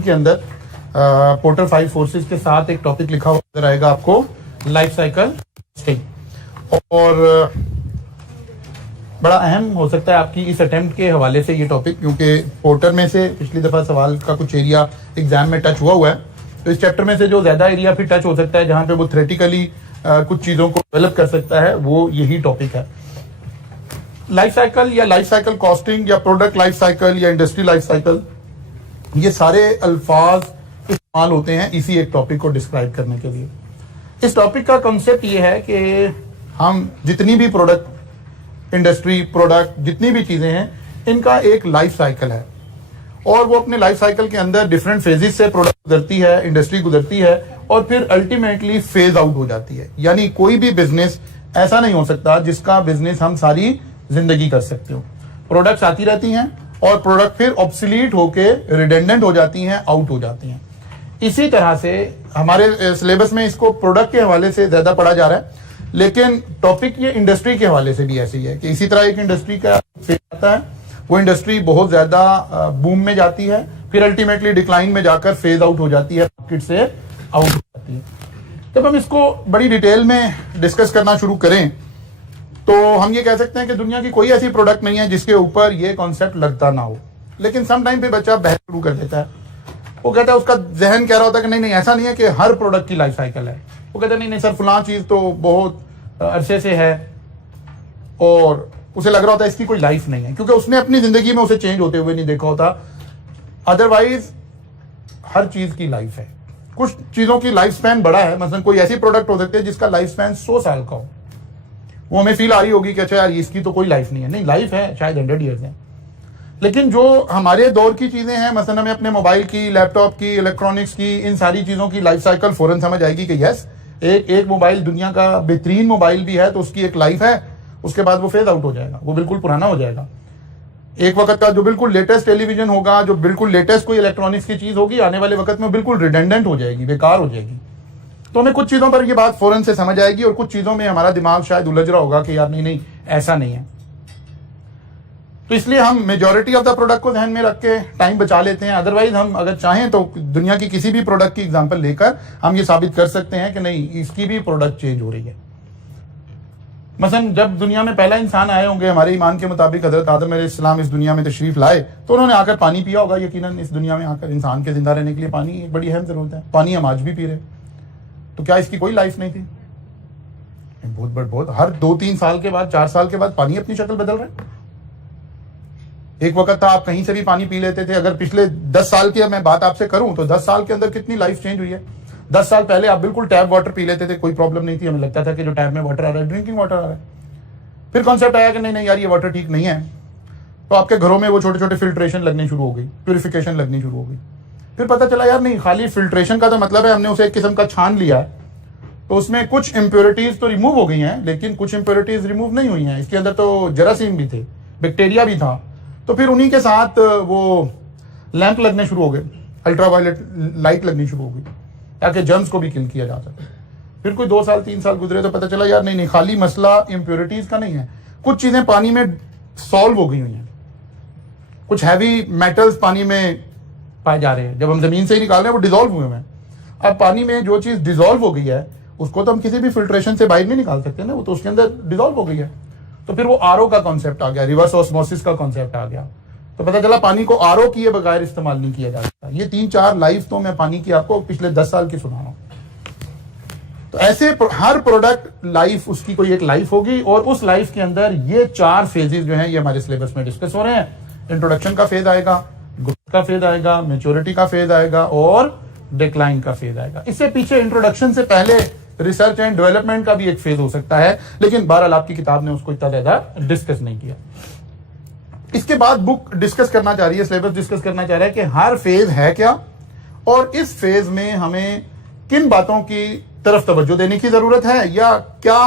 के अंदर porter 5 forces के साथ एक टॉपिक लिखा हुआ नजर आएगा आपको, लाइफ साइकिल कॉस्टिंग। और बड़ा अहम हो सकता है आपकी इस अटेम्प्ट के हवाले से ये टॉपिक, क्योंकि पोर्टर में से पिछली दफा सवाल का कुछ एरिया एग्जाम में टच हुआ है, तो इस चैप्टर में से जो ज्यादा एरिया फिर टच हो सकता है, जहां पे वो थ्योरेटिकली कुछ चीजों को डेवलप कर सकता है, वो यही टॉपिक है। लाइफ साइकिल या लाइफ साइकिल कॉस्टिंग या प्रोडक्ट लाइफ साइकिल या इंडस्ट्री लाइफ साइकिल, ये सारे अल्फाज इस्तेमाल होते हैं इसी एक टॉपिक को डिस्क्राइब करने के लिए। इस टॉपिक का कंसेप्ट ये है कि हम जितनी भी प्रोडक्ट, इंडस्ट्री प्रोडक्ट, जितनी भी चीजें हैं, इनका एक लाइफ साइकिल है और वो अपने लाइफ साइकिल के अंदर डिफरेंट फेजेस से प्रोडक्ट गुजरती है, इंडस्ट्री गुजरती है और फिर अल्टीमेटली फेज आउट हो जाती है। यानी कोई भी बिजनेस ऐसा नहीं हो सकता जिसका बिजनेस हम सारी जिंदगी कर सकते हो। प्रोडक्ट्स आती रहती हैं और प्रोडक्ट फिर ऑब्सोलीट होके रिडेंडेंट हो जाती हैं, आउट हो जाती हैं। इसी तरह से हमारे सिलेबस में इसको प्रोडक्ट के हवाले से ज्यादा पढ़ा जा रहा है, लेकिन टॉपिक ये इंडस्ट्री के हवाले से भी ऐसे ही है कि इसी तरह एक इंडस्ट्री का फेज आता है, वो इंडस्ट्री बहुत ज्यादा बूम में जाती है, फिर अल्टीमेटली डिक्लाइन में जाकर फेज आउट हो जाती है, मार्केट से आउट हो जाती है। जब हम इसको बड़ी डिटेल में डिस्कस करना शुरू करें तो हम ये कह सकते हैं कि दुनिया की कोई ऐसी प्रोडक्ट नहीं है जिसके ऊपर ये कॉन्सेप्ट लगता ना हो, लेकिन सम टाइम पे बच्चा बहस शुरू कर देता है। वो कहता है, उसका जहन कह रहा होता है कि नहीं नहीं ऐसा नहीं है कि हर प्रोडक्ट की लाइफ साइकिल है। वो कहता है नहीं नहीं सर, फलां चीज तो बहुत अरसे से है और उसे लग रहा होता है इसकी कोई लाइफ नहीं है, क्योंकि उसने अपनी जिंदगी में उसे चेंज होते हुए नहीं देखा होता। अदरवाइज हर चीज की लाइफ है, कुछ चीजों की लाइफ स्पैन बड़ा है। मतलब कोई ऐसी प्रोडक्ट हो सकती है जिसका लाइफ स्पैन 100 साल का हो, वो हमें फील आ रही होगी कि अच्छा यार इसकी तो कोई लाइफ नहीं है। नहीं, लाइफ है, शायद 100 ईयर्स है। लेकिन जो हमारे दौर की चीजें हैं, मसलन हमें अपने मोबाइल की, लैपटॉप की, इलेक्ट्रॉनिक्स की, इन सारी चीजों की लाइफ साइकिल फौरन समझ आएगी कि यस, एक मोबाइल दुनिया का बेहतरीन मोबाइल भी है तो उसकी एक लाइफ है, उसके बाद वो फेज आउट हो जाएगा, वो बिल्कुल पुराना हो जाएगा। एक वक्त का जो बिल्कुल लेटेस्ट टेलीविजन होगा, जो बिल्कुल लेटेस्ट कोई इलेक्ट्रॉनिक्स की चीज होगी, आने वाले वक्त में बिल्कुल रिडेंडेंट हो जाएगी, बेकार हो जाएगी। तो हमें कुछ चीजों पर ये बात फौरन से समझ आएगी और कुछ चीजों में हमारा दिमाग शायद उलझ रहा होगा कि यार नहीं नहीं ऐसा नहीं है। तो इसलिए हम मेजॉरिटी ऑफ द प्रोडक्ट को ध्यान में रख के टाइम बचा लेते हैं। अदरवाइज हम अगर चाहें तो दुनिया की किसी भी प्रोडक्ट की एग्जांपल लेकर हम ये साबित कर सकते हैं कि नहीं, इसकी भी प्रोडक्ट चेंज हो रही है। मसलन जब दुनिया में पहला इंसान आए होंगे, हमारे ईमान के मुताबिक हजरत आदम अलैहिस्सलाम इस दुनिया में तशरीफ लाए, तो उन्होंने आकर पानी पिया होगा। यकीनन इस दुनिया में आकर इंसान के जिंदा रहने के लिए पानी एक बड़ी अहम जरूरत है। पानी हम आज भी पी रहे, तो क्या इसकी कोई लाइफ नहीं थी? बहुत हर 2-3 साल के बाद, 4 साल के बाद पानी अपनी शक्ल बदल रहा है। एक वक्त था आप कहीं से भी पानी पी लेते थे। अगर पिछले 10 साल की मैं बात आपसे करूं तो 10 साल के अंदर कितनी लाइफ चेंज हुई है। 10 साल पहले आप बिल्कुल टैप वाटर पी लेते थे, कोई प्रॉब्लम नहीं थी, हमें लगता था कि जो टैप में वाटर आ रहा है ड्रिंकिंग वाटर आ रहा है। फिर कॉन्सेप्ट आया कि नहीं नहीं यार ये वाटर ठीक नहीं है, तो आपके घरों में वो छोटे छोटे फिल्ट्रेशन लगने शुरू हो गई, प्यूरिफिकेशन लगनी शुरू हो गई। फिर पता चला यार नहीं, खाली फिल्ट्रेशन का तो मतलब है हमने उसे एक किस्म का छान लिया है, तो उसमें कुछ इंप्योरिटीज तो रिमूव हो गई हैं, लेकिन कुछ इंप्योरिटीज रिमूव नहीं हुई हैं। इसके अंदर तो जरासीम भी थे, बैक्टीरिया भी था। तो फिर उन्हीं के साथ वो लैंप लगने शुरू हो गए, अल्ट्रावायलेट लाइट लगनी शुरू हो गई, ताकि जर्म्स को भी किल किया जा सके। फिर कोई 2 साल 3 साल गुजरे तो पता चला यार नहीं नहीं, खाली मसला इंप्योरिटीज का नहीं है, कुछ चीजें पानी में सॉल्व हो गई हुई हैं, कुछ हैवी मेटल्स पानी में पाए जा रहे हैं। जब हम जमीन से ही निकाल रहे हैं वो डिजोल्व हुए हैं। अब पानी में जो चीज डिजोल्व हो गई है उसको तो हम किसी भी फिल्ट्रेशन से बाहर नहीं निकाल सकते ना, वो तो उसके अंदर डिजोल्व हो गई है। तो फिर वो आरओ का कॉन्सेप्ट आ गया, रिवर्स ऑस्मोसिस का कॉन्सेप्ट आ गया। तो पता चला पानी को आरओ किए बगैर इस्तेमाल नहीं किया जा सकता। ये 3-4 लाइफ तो मैं पानी की आपको पिछले 10 साल की सुना रहा हूं। तो ऐसे हर प्रोडक्ट लाइफ, उसकी कोई एक लाइफ होगी और उस लाइफ के अंदर ये 4 फेजेस जो हैं ये हमारे सिलेबस में डिस्कस हो रहे हैं। इंट्रोडक्शन का फेज आएगा, ग्रोथ का फेज आएगा, मैच्योरिटी का फेज आएगा और डिक्लाइन का फेज आएगा। इससे पीछे इंट्रोडक्शन से पहले रिसर्च एंड डेवलपमेंट का भी एक फेज हो सकता है, लेकिन बहरहाल आपकी किताब ने उसको इतना ज्यादा डिस्कस नहीं किया। इसके बाद बुक डिस्कस करना चाह रही है, सिलेबस डिस्कस करना चाह रहा है कि हर फेज है क्या और इस फेज में हमें किन बातों की तरफ तवज्जो देने की जरूरत है या क्या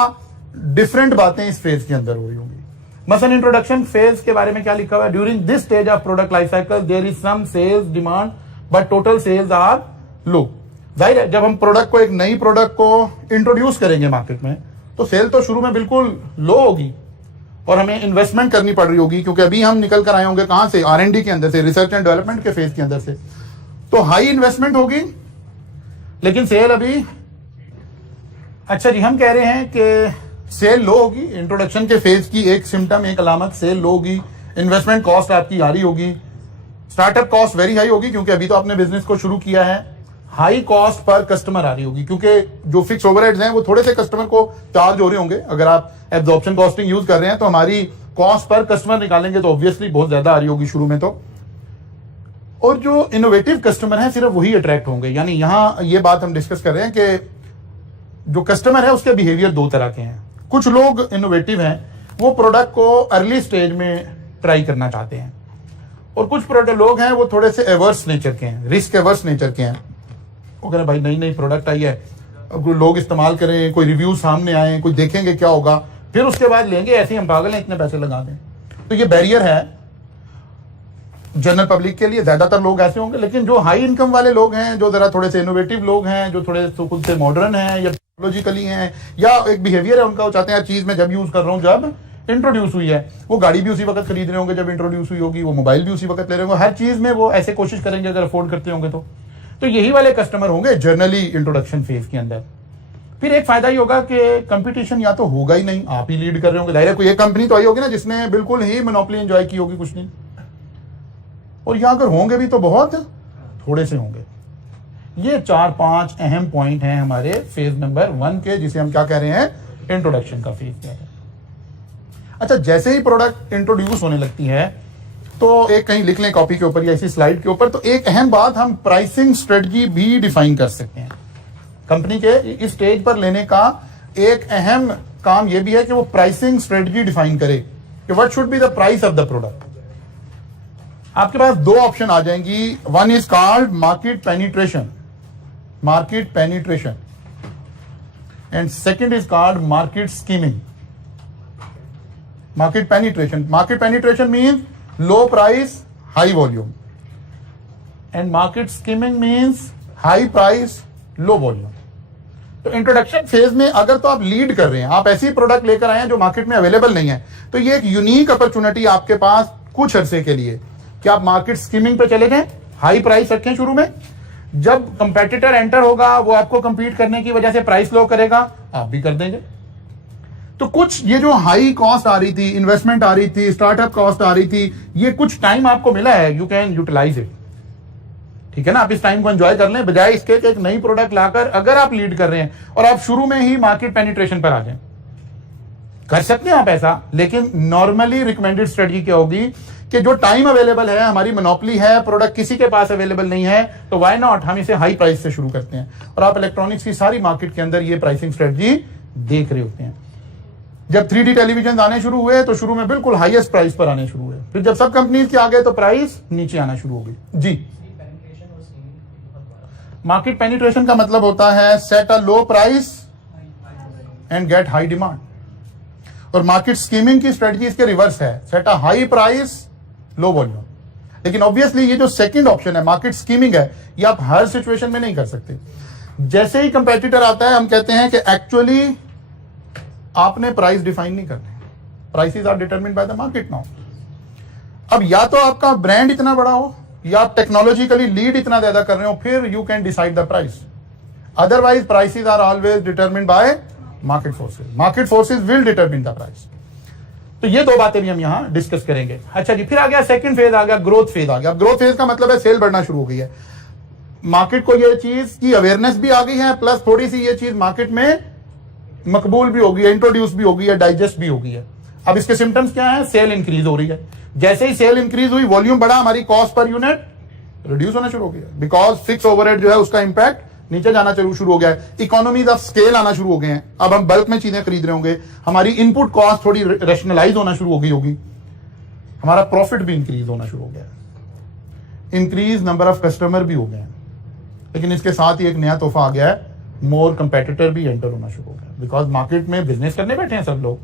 डिफरेंट बातें इस फेज के अंदर हो रही होंगी। मसलन इंट्रोडक्शन फेज के बारे में क्या लिखा हुआ है, during this stage of product life cycle there is some sales demand but total sales are low. जाहिर है जब हम प्रोडक्ट को, एक नई प्रोडक्ट को इंट्रोड्यूस करेंगे मार्केट में, तो सेल तो शुरू में बिल्कुल लो होगी और हमें इन्वेस्टमेंट करनी पड़ रही होगी, क्योंकि अभी हम निकल कर आए होंगे कहां से, R&D के अंदर से, रिसर्च एंड डेवलपमेंट के फेज के अंदर से। तो हाई इन्वेस्टमेंट होगी लेकिन सेल अभी, अच्छा जी, हम कह रहे हैं कि सेल लो होगी। इंट्रोडक्शन के फेज की एक सिम्टम, एक अलामत सेल लो होगी। इन्वेस्टमेंट कॉस्ट आपकी हाई होगी। स्टार्टअप कॉस्ट वेरी हाई होगी क्योंकि अभी तो आपने बिजनेस को शुरू किया है। हाई कॉस्ट पर कस्टमर आ रही होगी क्योंकि जो फिक्स ओवरहेड्स हैं वो थोड़े से कस्टमर को चार्ज हो रहे होंगे। अगर आप एब्जॉर्प्शन कॉस्टिंग यूज कर रहे हैं तो हमारी कॉस्ट पर कस्टमर निकालेंगे तो ऑब्वियसली बहुत ज्यादा आ रही होगी शुरू में तो। और जो इनोवेटिव कस्टमर है सिर्फ वही अट्रैक्ट होंगे। यानी यहां ये बात हम डिस्कस कर रहे हैं कि जो कस्टमर है उसके बिहेवियर दो तरह के हैं। कुछ लोग इनोवेटिव हैं, वो प्रोडक्ट को अर्ली स्टेज में ट्राई करना चाहते हैं, और कुछ प्रोडक्ट लोग हैं वो थोड़े से एवर्स नेचर के हैं, रिस्क एवर्स नेचर के हैं। वो कह रहे भाई नई नई प्रोडक्ट आई है, अब लोग इस्तेमाल करें, कोई रिव्यू सामने आए, कोई देखेंगे क्या होगा, फिर उसके बाद लेंगे, ऐसे ही हम पागल हैं इतने पैसे लगा दें। तो ये बैरियर है जनरल पब्लिक के लिए, ज्यादातर लोग ऐसे होंगे। लेकिन जो हाई इनकम वाले लोग हैं, जो जरा थोड़े से इनोवेटिव लोग हैं, जो थोड़े खुद से मॉडर्न हैं या टेक्नोलॉजिकली हैं, या एक बिहेवियर है उनका, वो चाहते हैं चीज मैं जब यूज कर रहा हूँ जब इंट्रोड्यूस हुई है। वो गाड़ी भी उसी वक्त खरीद रहे होंगे जब इंट्रोड्यूस हुई होगी, वो मोबाइल भी उसी वक्त ले रहे होंगे, हर चीज में वो ऐसे कोशिश करेंगे अगर अफोर्ड करते होंगे तो यही वाले कस्टमर होंगे जनरली इंट्रोडक्शन फेज के अंदर। फिर एक फायदा ही होगा कि कंपटीशन या तो होगा ही नहीं, आप ही लीड कर रहे होंगे। जाहिर है कोई एक कंपनी तो आई होगी ना जिसने बिल्कुल ही मोनोपोली एंजॉय की होगी कुछ दिन, और यहां अगर होंगे भी तो बहुत थोड़े से होंगे। ये 4-5 अहम पॉइंट हैं हमारे फेज नंबर 1 के, जिसे हम क्या कह रहे हैं, इंट्रोडक्शन का फेज कह रहे हैं। अच्छा, जैसे ही प्रोडक्ट इंट्रोड्यूस होने लगती है तो एक कहीं लिख लें कॉपी के ऊपर या इसी स्लाइड के ऊपर, तो एक अहम बात, हम प्राइसिंग स्ट्रेटजी भी डिफाइन कर सकते हैं। कंपनी के इस स्टेज पर लेने का एक अहम काम यह भी है कि वो प्राइसिंग स्ट्रेटजी डिफाइन करे कि what should be the price of the product. आपके पास दो ऑप्शन आ जाएंगी। One is called market penetration, and second is called market skimming. Market penetration means low price high volume, and market skimming means high price low volume. तो introduction phase में अगर तो आप लीड कर रहे हैं, आप ऐसी प्रोडक्ट लेकर आए हैं जो मार्केट में अवेलेबल नहीं है, तो ये एक यूनिक अपॉर्चुनिटी आपके पास कुछ अरसे के लिए कि आप मार्केट स्कीमिंग पे चले जाएं, हाई प्राइस रखें शुरू में। जब कंपेटिटर एंटर होगा वो आपको कंपीट करने की वजह से प्राइस लो करेगा, आप भी कर देंगे। तो कुछ ये जो हाई कॉस्ट आ रही थी, इन्वेस्टमेंट आ रही थी, स्टार्टअप कॉस्ट आ रही थी, ये कुछ टाइम आपको मिला है, यू कैन यूटिलाइज इट। ठीक है ना, आप इस टाइम को एंजॉय कर लें, बजाय इसके कि एक नई प्रोडक्ट लाकर अगर आप लीड कर रहे हैं और आप शुरू में ही मार्केट पेनिट्रेशन पर आ जाएं, कर सकते हैं आप ऐसा। लेकिन नॉर्मली रिकमेंडेड स्ट्रेटजी क्या होगी कि जो टाइम अवेलेबल है, हमारी मोनोपोली है, प्रोडक्ट किसी के पास अवेलेबल नहीं है, तो व्हाई नॉट हम इसे हाई प्राइस से शुरू करते हैं। और आप इलेक्ट्रॉनिक्स की सारी मार्केट के अंदर ये प्राइसिंग स्ट्रेटजी देख रहे होते हैं। जब 3D टेलीविजन आने शुरू हुए तो शुरू में बिल्कुल हाईएस्ट प्राइस पर आने शुरू हुए, फिर जब सब कंपनीज के आ गए तो प्राइस नीचे आना शुरू हो गई। जी, मार्केट पेनिट्रेशन का मतलब होता है set a low price and get high demand, और मार्केट स्कीमिंग की स्ट्रेटजी इसके रिवर्स है, set a high price low volume. लेकिन ऑब्वियसली ये जो सेकंड ऑप्शन है मार्केट स्कीमिंग है, ये आप हर सिचुएशन में नहीं कर सकते। जैसे ही कंपेटिटर आता है हम कहते हैं कि एक्चुअली आपने प्राइस डिफाइन नहीं करने, prices are determined by the market now. अब या तो आपका ब्रांड इतना बड़ा हो या आप टेक्नोलॉजिकली लीड इतना ज्यादा कर रहे हो, फिर you can decide the price. Otherwise prices are always determined by market forces. Market forces will determine the price. तो ये दो बातें भी हम यहां डिस्कस करेंगे। अच्छा जी, फिर आ गया सेकंड फेज, आ गया ग्रोथ फेज आ गया। अब ग्रोथ फेज का मतलब है सेल बढ़ना शुरू हो गई है, मार्केट को ये चीज की अवेयरनेस भी आ गई है, प्लस थोड़ी सी ये चीज मार्केट में मकबूल भी हो गई है, इंट्रोड्यूस भी हो गई है, डाइजेस्ट भी हो गई है। अब इसके सिम्टम्स क्या है, सेल इंक्रीज हो रही है। जैसे ही सेल इंक्रीज हुई, वॉल्यूम बढ़ा, हमारी कॉस्ट पर यूनिट रिड्यूस होना शुरू हो गया, बिकॉज फिक्स ओवरहेड जो है उसका इंपैक्ट नीचे जाना शुरू हो गया है। इकोनॉमीज ऑफ स्केल आना शुरू हो गए हैं, अब हम बल्क में चीजें खरीद रहे होंगे, हमारी इनपुट कॉस्ट थोड़ी रेशनलाइज होना शुरू हो गई होगी, हमारा प्रॉफिट भी इंक्रीज होना शुरू हो गया, इंक्रीज नंबर ऑफ कस्टमर भी हो गए हैं। लेकिन इसके साथ ही एक नया तोहफा आ गया है, मोर कंपेटिटर भी एंटर होना शुरू हो गया, बिकॉज मार्केट में बिजनेस करने बैठे हैं सब लोग।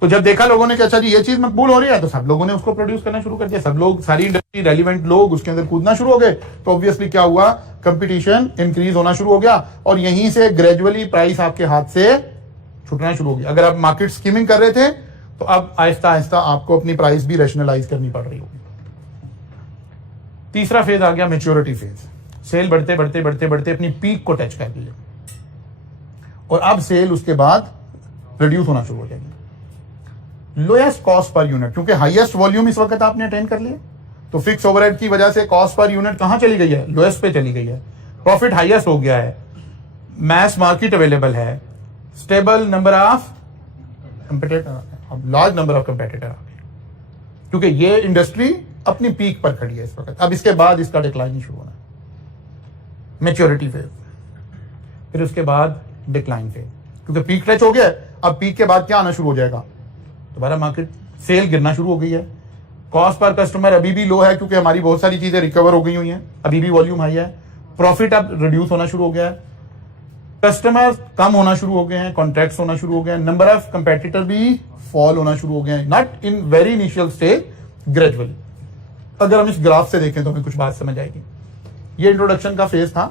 तो जब देखा लोगों ने कि अच्छा जी ये चीज मकबूल हो रही है, तो सब लोगों ने उसको प्रोड्यूस करना शुरू कर दिया, सब लोग, सारी इंडस्ट्री, रेलिवेंट लोग उसके अंदर कूदना शुरू हो गए। तो ऑब्वियसली क्या हुआ, कंपटीशन इंक्रीज होना शुरू हो गया, और यहीं से ग्रेजुअली प्राइस आपके हाथ से छूटना शुरू हो गया। अगर आप मार्केट स्कीमिंग कर रहे थे तो अब आहिस्ता आहिस्ता आपको अपनी प्राइस भी रेशनलाइज करनी पड़ रही होगी। तीसरा फेज आ गया मैच्योरिटी फेज। सेल बढ़ते बढ़ते बढ़ते बढ़ते अपनी पीक को टच कर लिया और अब सेल उसके बाद रिड्यूस होना शुरू हो जाएगी। लोएस्ट कॉस्ट पर यूनिट, क्योंकि हाईएस्ट वॉल्यूम इस वक्त आपने अटेंड कर लिया, तो फिक्स ओवरहेड की वजह से कॉस्ट पर यूनिट कहां चली गई है? लोएस्ट पे चली गई है। प्रॉफिट हाईएस्ट हो गया है, मैस मार्केट अवेलेबल है, स्टेबल नंबर ऑफ कंपेटिटर, अब लार्ज नंबर ऑफ कंपेटिटर आ गए, क्योंकि ये इंडस्ट्री अपनी पीक पर खड़ी है इस वक्त। अब इसके बाद इसका डिक्लाइन शुरू होना है, मैच्योरिटी फेज, फिर उसके बाद डिक्लाइन फेज, क्योंकि पीक टच हो गया है। अब पीक के बाद क्या आना शुरू हो जाएगा? दोबारा मार्केट सेल गिरना शुरू हो गई है। कॉस्ट पर कस्टमर अभी भी लो है, क्योंकि हमारी बहुत सारी चीजें रिकवर हो गई हुई हैं, अभी भी वॉल्यूम हाई है। प्रॉफिट अब रिड्यूस होना शुरू हो गया है, कस्टमर कम होना शुरू हो गए हैं, कॉन्ट्रैक्ट्स होना शुरू हो गए हैं, नंबर ऑफ कंपेटिटर भी फॉल होना शुरू हो गए हैं, not in very initial stage, gradually. अगर हम इस ग्राफ से देखें तो हमें कुछ बात समझ आएगी। ये इंट्रोडक्शन का फेज था,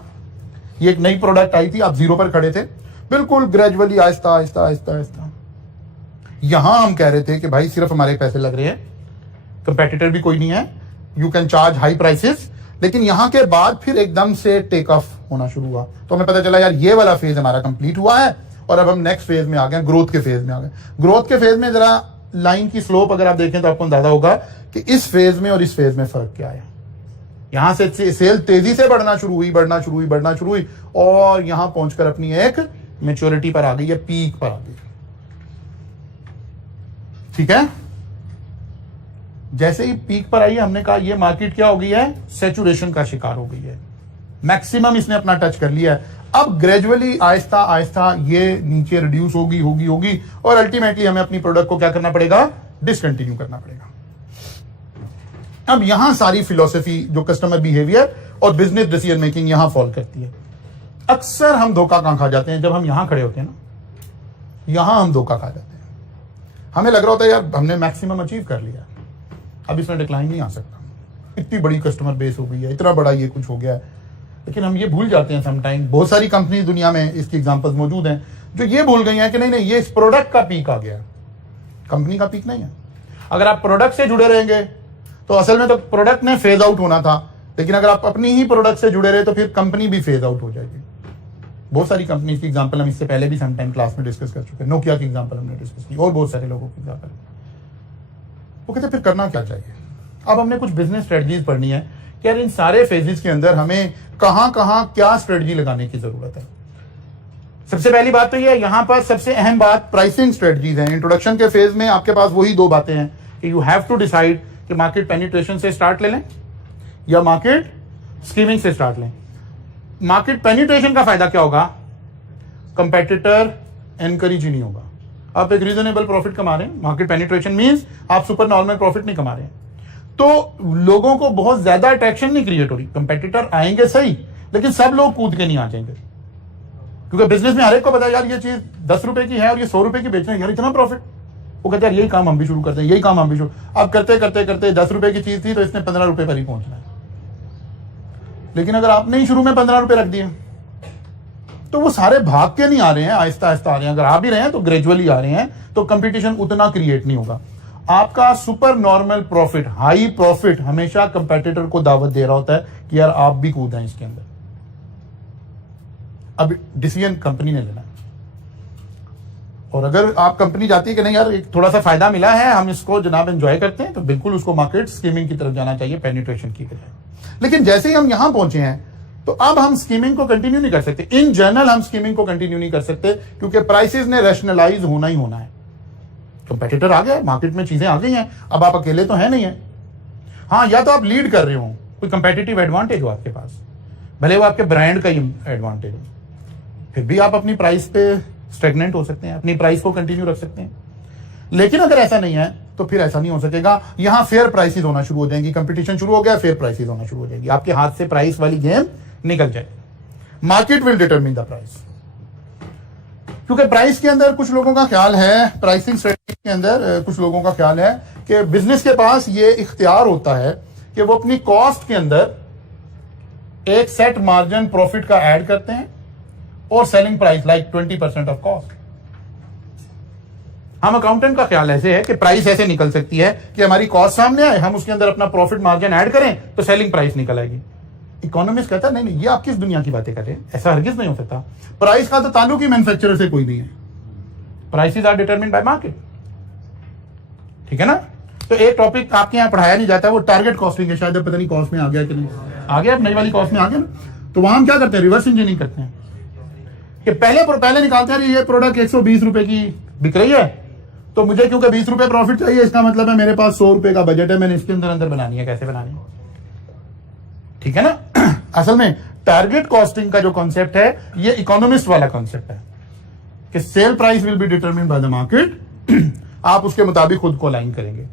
ये एक नई प्रोडक्ट आई थी, आप जीरो पर खड़े थे, बिल्कुल ग्रेजुअली आहिस्ता आहिस्ता आहिस्ता आहिस्ता। यहां हम कह रहे थे कि भाई सिर्फ हमारे पैसे लग रहे हैं, कंपेटिटर भी कोई नहीं है, you can charge high prices. लेकिन यहां के बाद फिर एकदम से टेक ऑफ होना शुरू हुआ, तो हमें पता चला यार ये वाला फेज हमारा कंप्लीट हुआ है और अब हम नेक्स्ट फेज में आ गए, ग्रोथ के फेज में आ गए। ग्रोथ के फेज में जरा लाइन की स्लोप अगर आप देखें तो आपको अंदाजा होगा कि इस फेज में और इस फेज में फर्क क्या है। यहां से सेल तेजी से बढ़ना शुरू हुई, बढ़ना शुरू हुई, बढ़ना शुरू हुई, और यहां पहुंचकर अपनी एक मैच्योरिटी पर आ गई है, पीक पर आ गई। ठीक है, जैसे ही पीक पर आई, हमने कहा ये मार्केट क्या हो गई है? सैचुरेशन का शिकार हो गई है, मैक्सिमम इसने अपना टच कर लिया है। अब ग्रेजुअली आहिस्ता आहिस्ता ये नीचे रिड्यूस होगी होगी होगी और अल्टीमेटली हमें अपनी प्रोडक्ट को क्या करना पड़ेगा? डिसकंटिन्यू करना पड़ेगा। अब यहां सारी फिलॉसफी जो कस्टमर बिहेवियर और बिजनेस डिसीजन मेकिंग यहां फॉल करती है। अक्सर हम धोखा कहां खा जाते हैं? जब हम यहां खड़े होते हैं ना, यहां हम धोखा खा जाते हैं। हमें लग रहा होता है यार हमने मैक्सिमम अचीव कर लिया, अब इसमें डिक्लाइन नहीं आ सकता, इतनी बड़ी कस्टमर बेस हो गई है, इतना बड़ा ये कुछ हो गया है। लेकिन हम ये भूल जाते हैं समटाइम, बहुत सारी कंपनी दुनिया में इसकी एग्जांपल्स मौजूद हैं जो ये भूल गई हैं कि नहीं नहीं ये इस प्रोडक्ट का पीक आ गया, कंपनी का पीक नहीं है। अगर आप प्रोडक्ट से जुड़े रहेंगे तो असल में तो प्रोडक्ट ने फेज आउट होना था, लेकिन अगर आप अपनी ही प्रोडक्ट से जुड़े रहे तो फिर कंपनी भी फेज आउट हो जाएगी। बहुत सारी कंपनी की एग्जांपल हम इससे पहले भी समटाइम क्लास में डिस्कस कर चुके हैं, नोकिया की एग्जांपल हमने डिस्कस की और बहुत सारे लोगों की एग्जांपल। वो कहते फिर करना क्या चाहिए? अब हमने कुछ बिजनेस स्ट्रेटजीज पढ़नी है कि यार इन सारे फेजेस के अंदर हमें कहां कहां क्या स्ट्रेटजी लगाने की जरूरत है। सबसे पहली बात तो ये, यहां पर सबसे अहम बात प्राइसिंग स्ट्रेटजीज है। इंट्रोडक्शन के फेज में आपके पास वही दो बातें हैं कि यू हैव टू डिसाइड कि मार्केट पेनिट्रेशन से स्टार्ट ले लें या मार्केट स्कीमिंग से स्टार्ट लें। मार्केट पेनिट्रेशन का फायदा क्या होगा? कंपेटिटर एनकरेज ही नहीं होगा, आप एक रीजनेबल प्रॉफिट कमा रहे हैं। मार्केट पेनिट्रेशन मींस आप सुपर नॉर्मल प्रॉफिट नहीं कमा रहे हैं, तो लोगों को बहुत ज्यादा अट्रैक्शन नहीं क्रिएट हो रही। कंपेटिटर आएंगे सही, लेकिन सब लोग कूद के नहीं आ जाएंगे, क्योंकि बिजनेस में हर एक को पता है यार ये चीज 10 रुपए की है और ये 100 रुपए की बेच रहे हैं, यार इतना प्रॉफिट। वो कहते हैं यही काम हम भी शुरू करते हैं, यही काम हम भी शुरू। अब करते करते करते 10 रुपए की चीज थी तो इसने 15 रुपए पर ही पहुंचना है। लेकिन अगर आपने ही शुरू में 15 रुपए रख दिए तो वो सारे भाग के नहीं आ रहे हैं, आहिस्ता आहिस्ता आ रहे हैं। अगर आ भी रहे हैं तो ग्रेजुअली आ रहे हैं, तो कंपटीशन उतना क्रिएट नहीं होगा। आपका super normal profit, high profit हमेशा कंपेटिटर को दावत दे रहा होता है कि यार आप भी कूद हैं इसके अंदर। अब डिसीजन कंपनी ने लेना है, और अगर आप कंपनी जाती है कि नहीं यार एक थोड़ा सा फायदा मिला है, हम इसको जनाब एंजॉय करते हैं, तो बिल्कुल उसको मार्केट स्कीमिंग की तरफ जाना चाहिए, पेनिट्रेशन की बजाय। लेकिन जैसे ही हम यहां पहुंचे हैं तो अब हम स्कीमिंग को कंटिन्यू नहीं कर सकते। इन जनरल हम स्कीमिंग को कंटिन्यू नहीं कर सकते, क्योंकि प्राइसेस ने रैशनलाइज होना ही होना है। कंपेटिटर आ गया, मार्केट में चीजें आ गई हैं, अब आप अकेले तो है नहीं है। हाँ, या तो आप लीड कर रहे हो, कोई कंपेटिटिव एडवांटेज हो आपके पास, भले वो आपके ब्रांड का ही एडवांटेज हो, फिर भी आप अपनी प्राइस पे स्टेगनेंट हो सकते हैं, अपनी प्राइस को कंटिन्यू रख सकते हैं। लेकिन अगर ऐसा नहीं है तो फिर ऐसा नहीं हो सकेगा। यहां फेयर प्राइसेस होना शुरू हो जाएंगी, कंपटीशन शुरू हो गया, फेयर प्राइसेस होना शुरू हो जाएगी, आपके हाथ से प्राइस वाली गेम निकल जाए। Market will determine the price, क्योंकि प्राइस के अंदर कुछ लोगों का ख्याल है, प्राइसिंग स्ट्रेटजी के अंदर कुछ लोगों का ख्याल है कि बिजनेस के पास ये इख्तियार होता है कि वो अपनी कॉस्ट के अंदर एक सेट मार्जिन प्रॉफिट का ऐड करते हैं और selling price like 20% of cost. हम अकाउंटेंट का ख्याल ऐसे है कि प्राइस ऐसे निकल सकती है कि हमारी कॉस्ट सामने आए, हम उसके अंदर अपना प्रॉफिट मार्जिन ऐड करें तो सेलिंग प्राइस निकल आएगी। इकोनॉमिस्ट कहता है नहीं नहीं, ये आप किस दुनिया की बातें कर रहे हैं, ऐसा हरगिज नहीं हो सकता। प्राइस का तो ताल्लुक ही मैन्युफैक्चरर से कोई नहीं है, prices are determined by market, ठीक है ना। तो एक टॉपिक आपके यहाँ पढ़ाया नहीं जाता, वो टारगेट कॉस्टिंग है, शायद पता नहीं कॉस्ट में आ गया कि नहीं आ गया, नई वाली कॉस्ट में आ गया ना। तो वहां हम क्या करते हैं, रिवर्स इंजीनियरिंग करते हैं कि पहले निकालते हैं ये प्रोडक्ट 120 रुपए की बिक रही है, तो मुझे क्योंकि 20 रुपए प्रॉफिट चाहिए, इसका मतलब है मेरे पास 100 रुपए का बजट है, मैंने इसके अंदर बनानी है, कैसे बनानी है, ठीक है ना। असल में टारगेट कॉस्टिंग का जो कॉन्सेप्ट है ये इकोनॉमिस्ट वाला कॉन्सेप्ट है कि sale price will be determined by the market, आप उसके मुताबिक खुद को अलाइन करेंगे।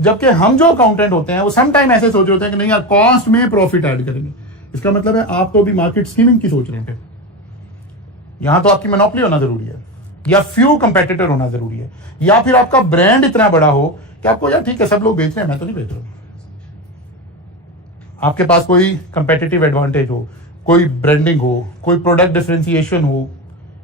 जबकि हम जो अकाउंटेंट होते हैं वो सम टाइम ऐसे सोच रहे होते हैं कि नहीं यार कॉस्ट में प्रॉफिट ऐड करेंगे, इसका मतलब है आप तो भी मार्केट स्कीमिंग की सोच रहे हैं। यहां तो आपकी मोनोपोली होना जरूरी है, या फ्यू कंपेटिटर होना जरूरी है, या फिर आपका ब्रांड इतना बड़ा हो कि आपको यार ठीक है सब लोग बेच रहे हैं, मैं तो नहीं बेच रहा हूं, आपके पास कोई कंपेटिटिव एडवांटेज हो, कोई ब्रांडिंग हो, कोई प्रोडक्ट डिफरेंशिएशन हो,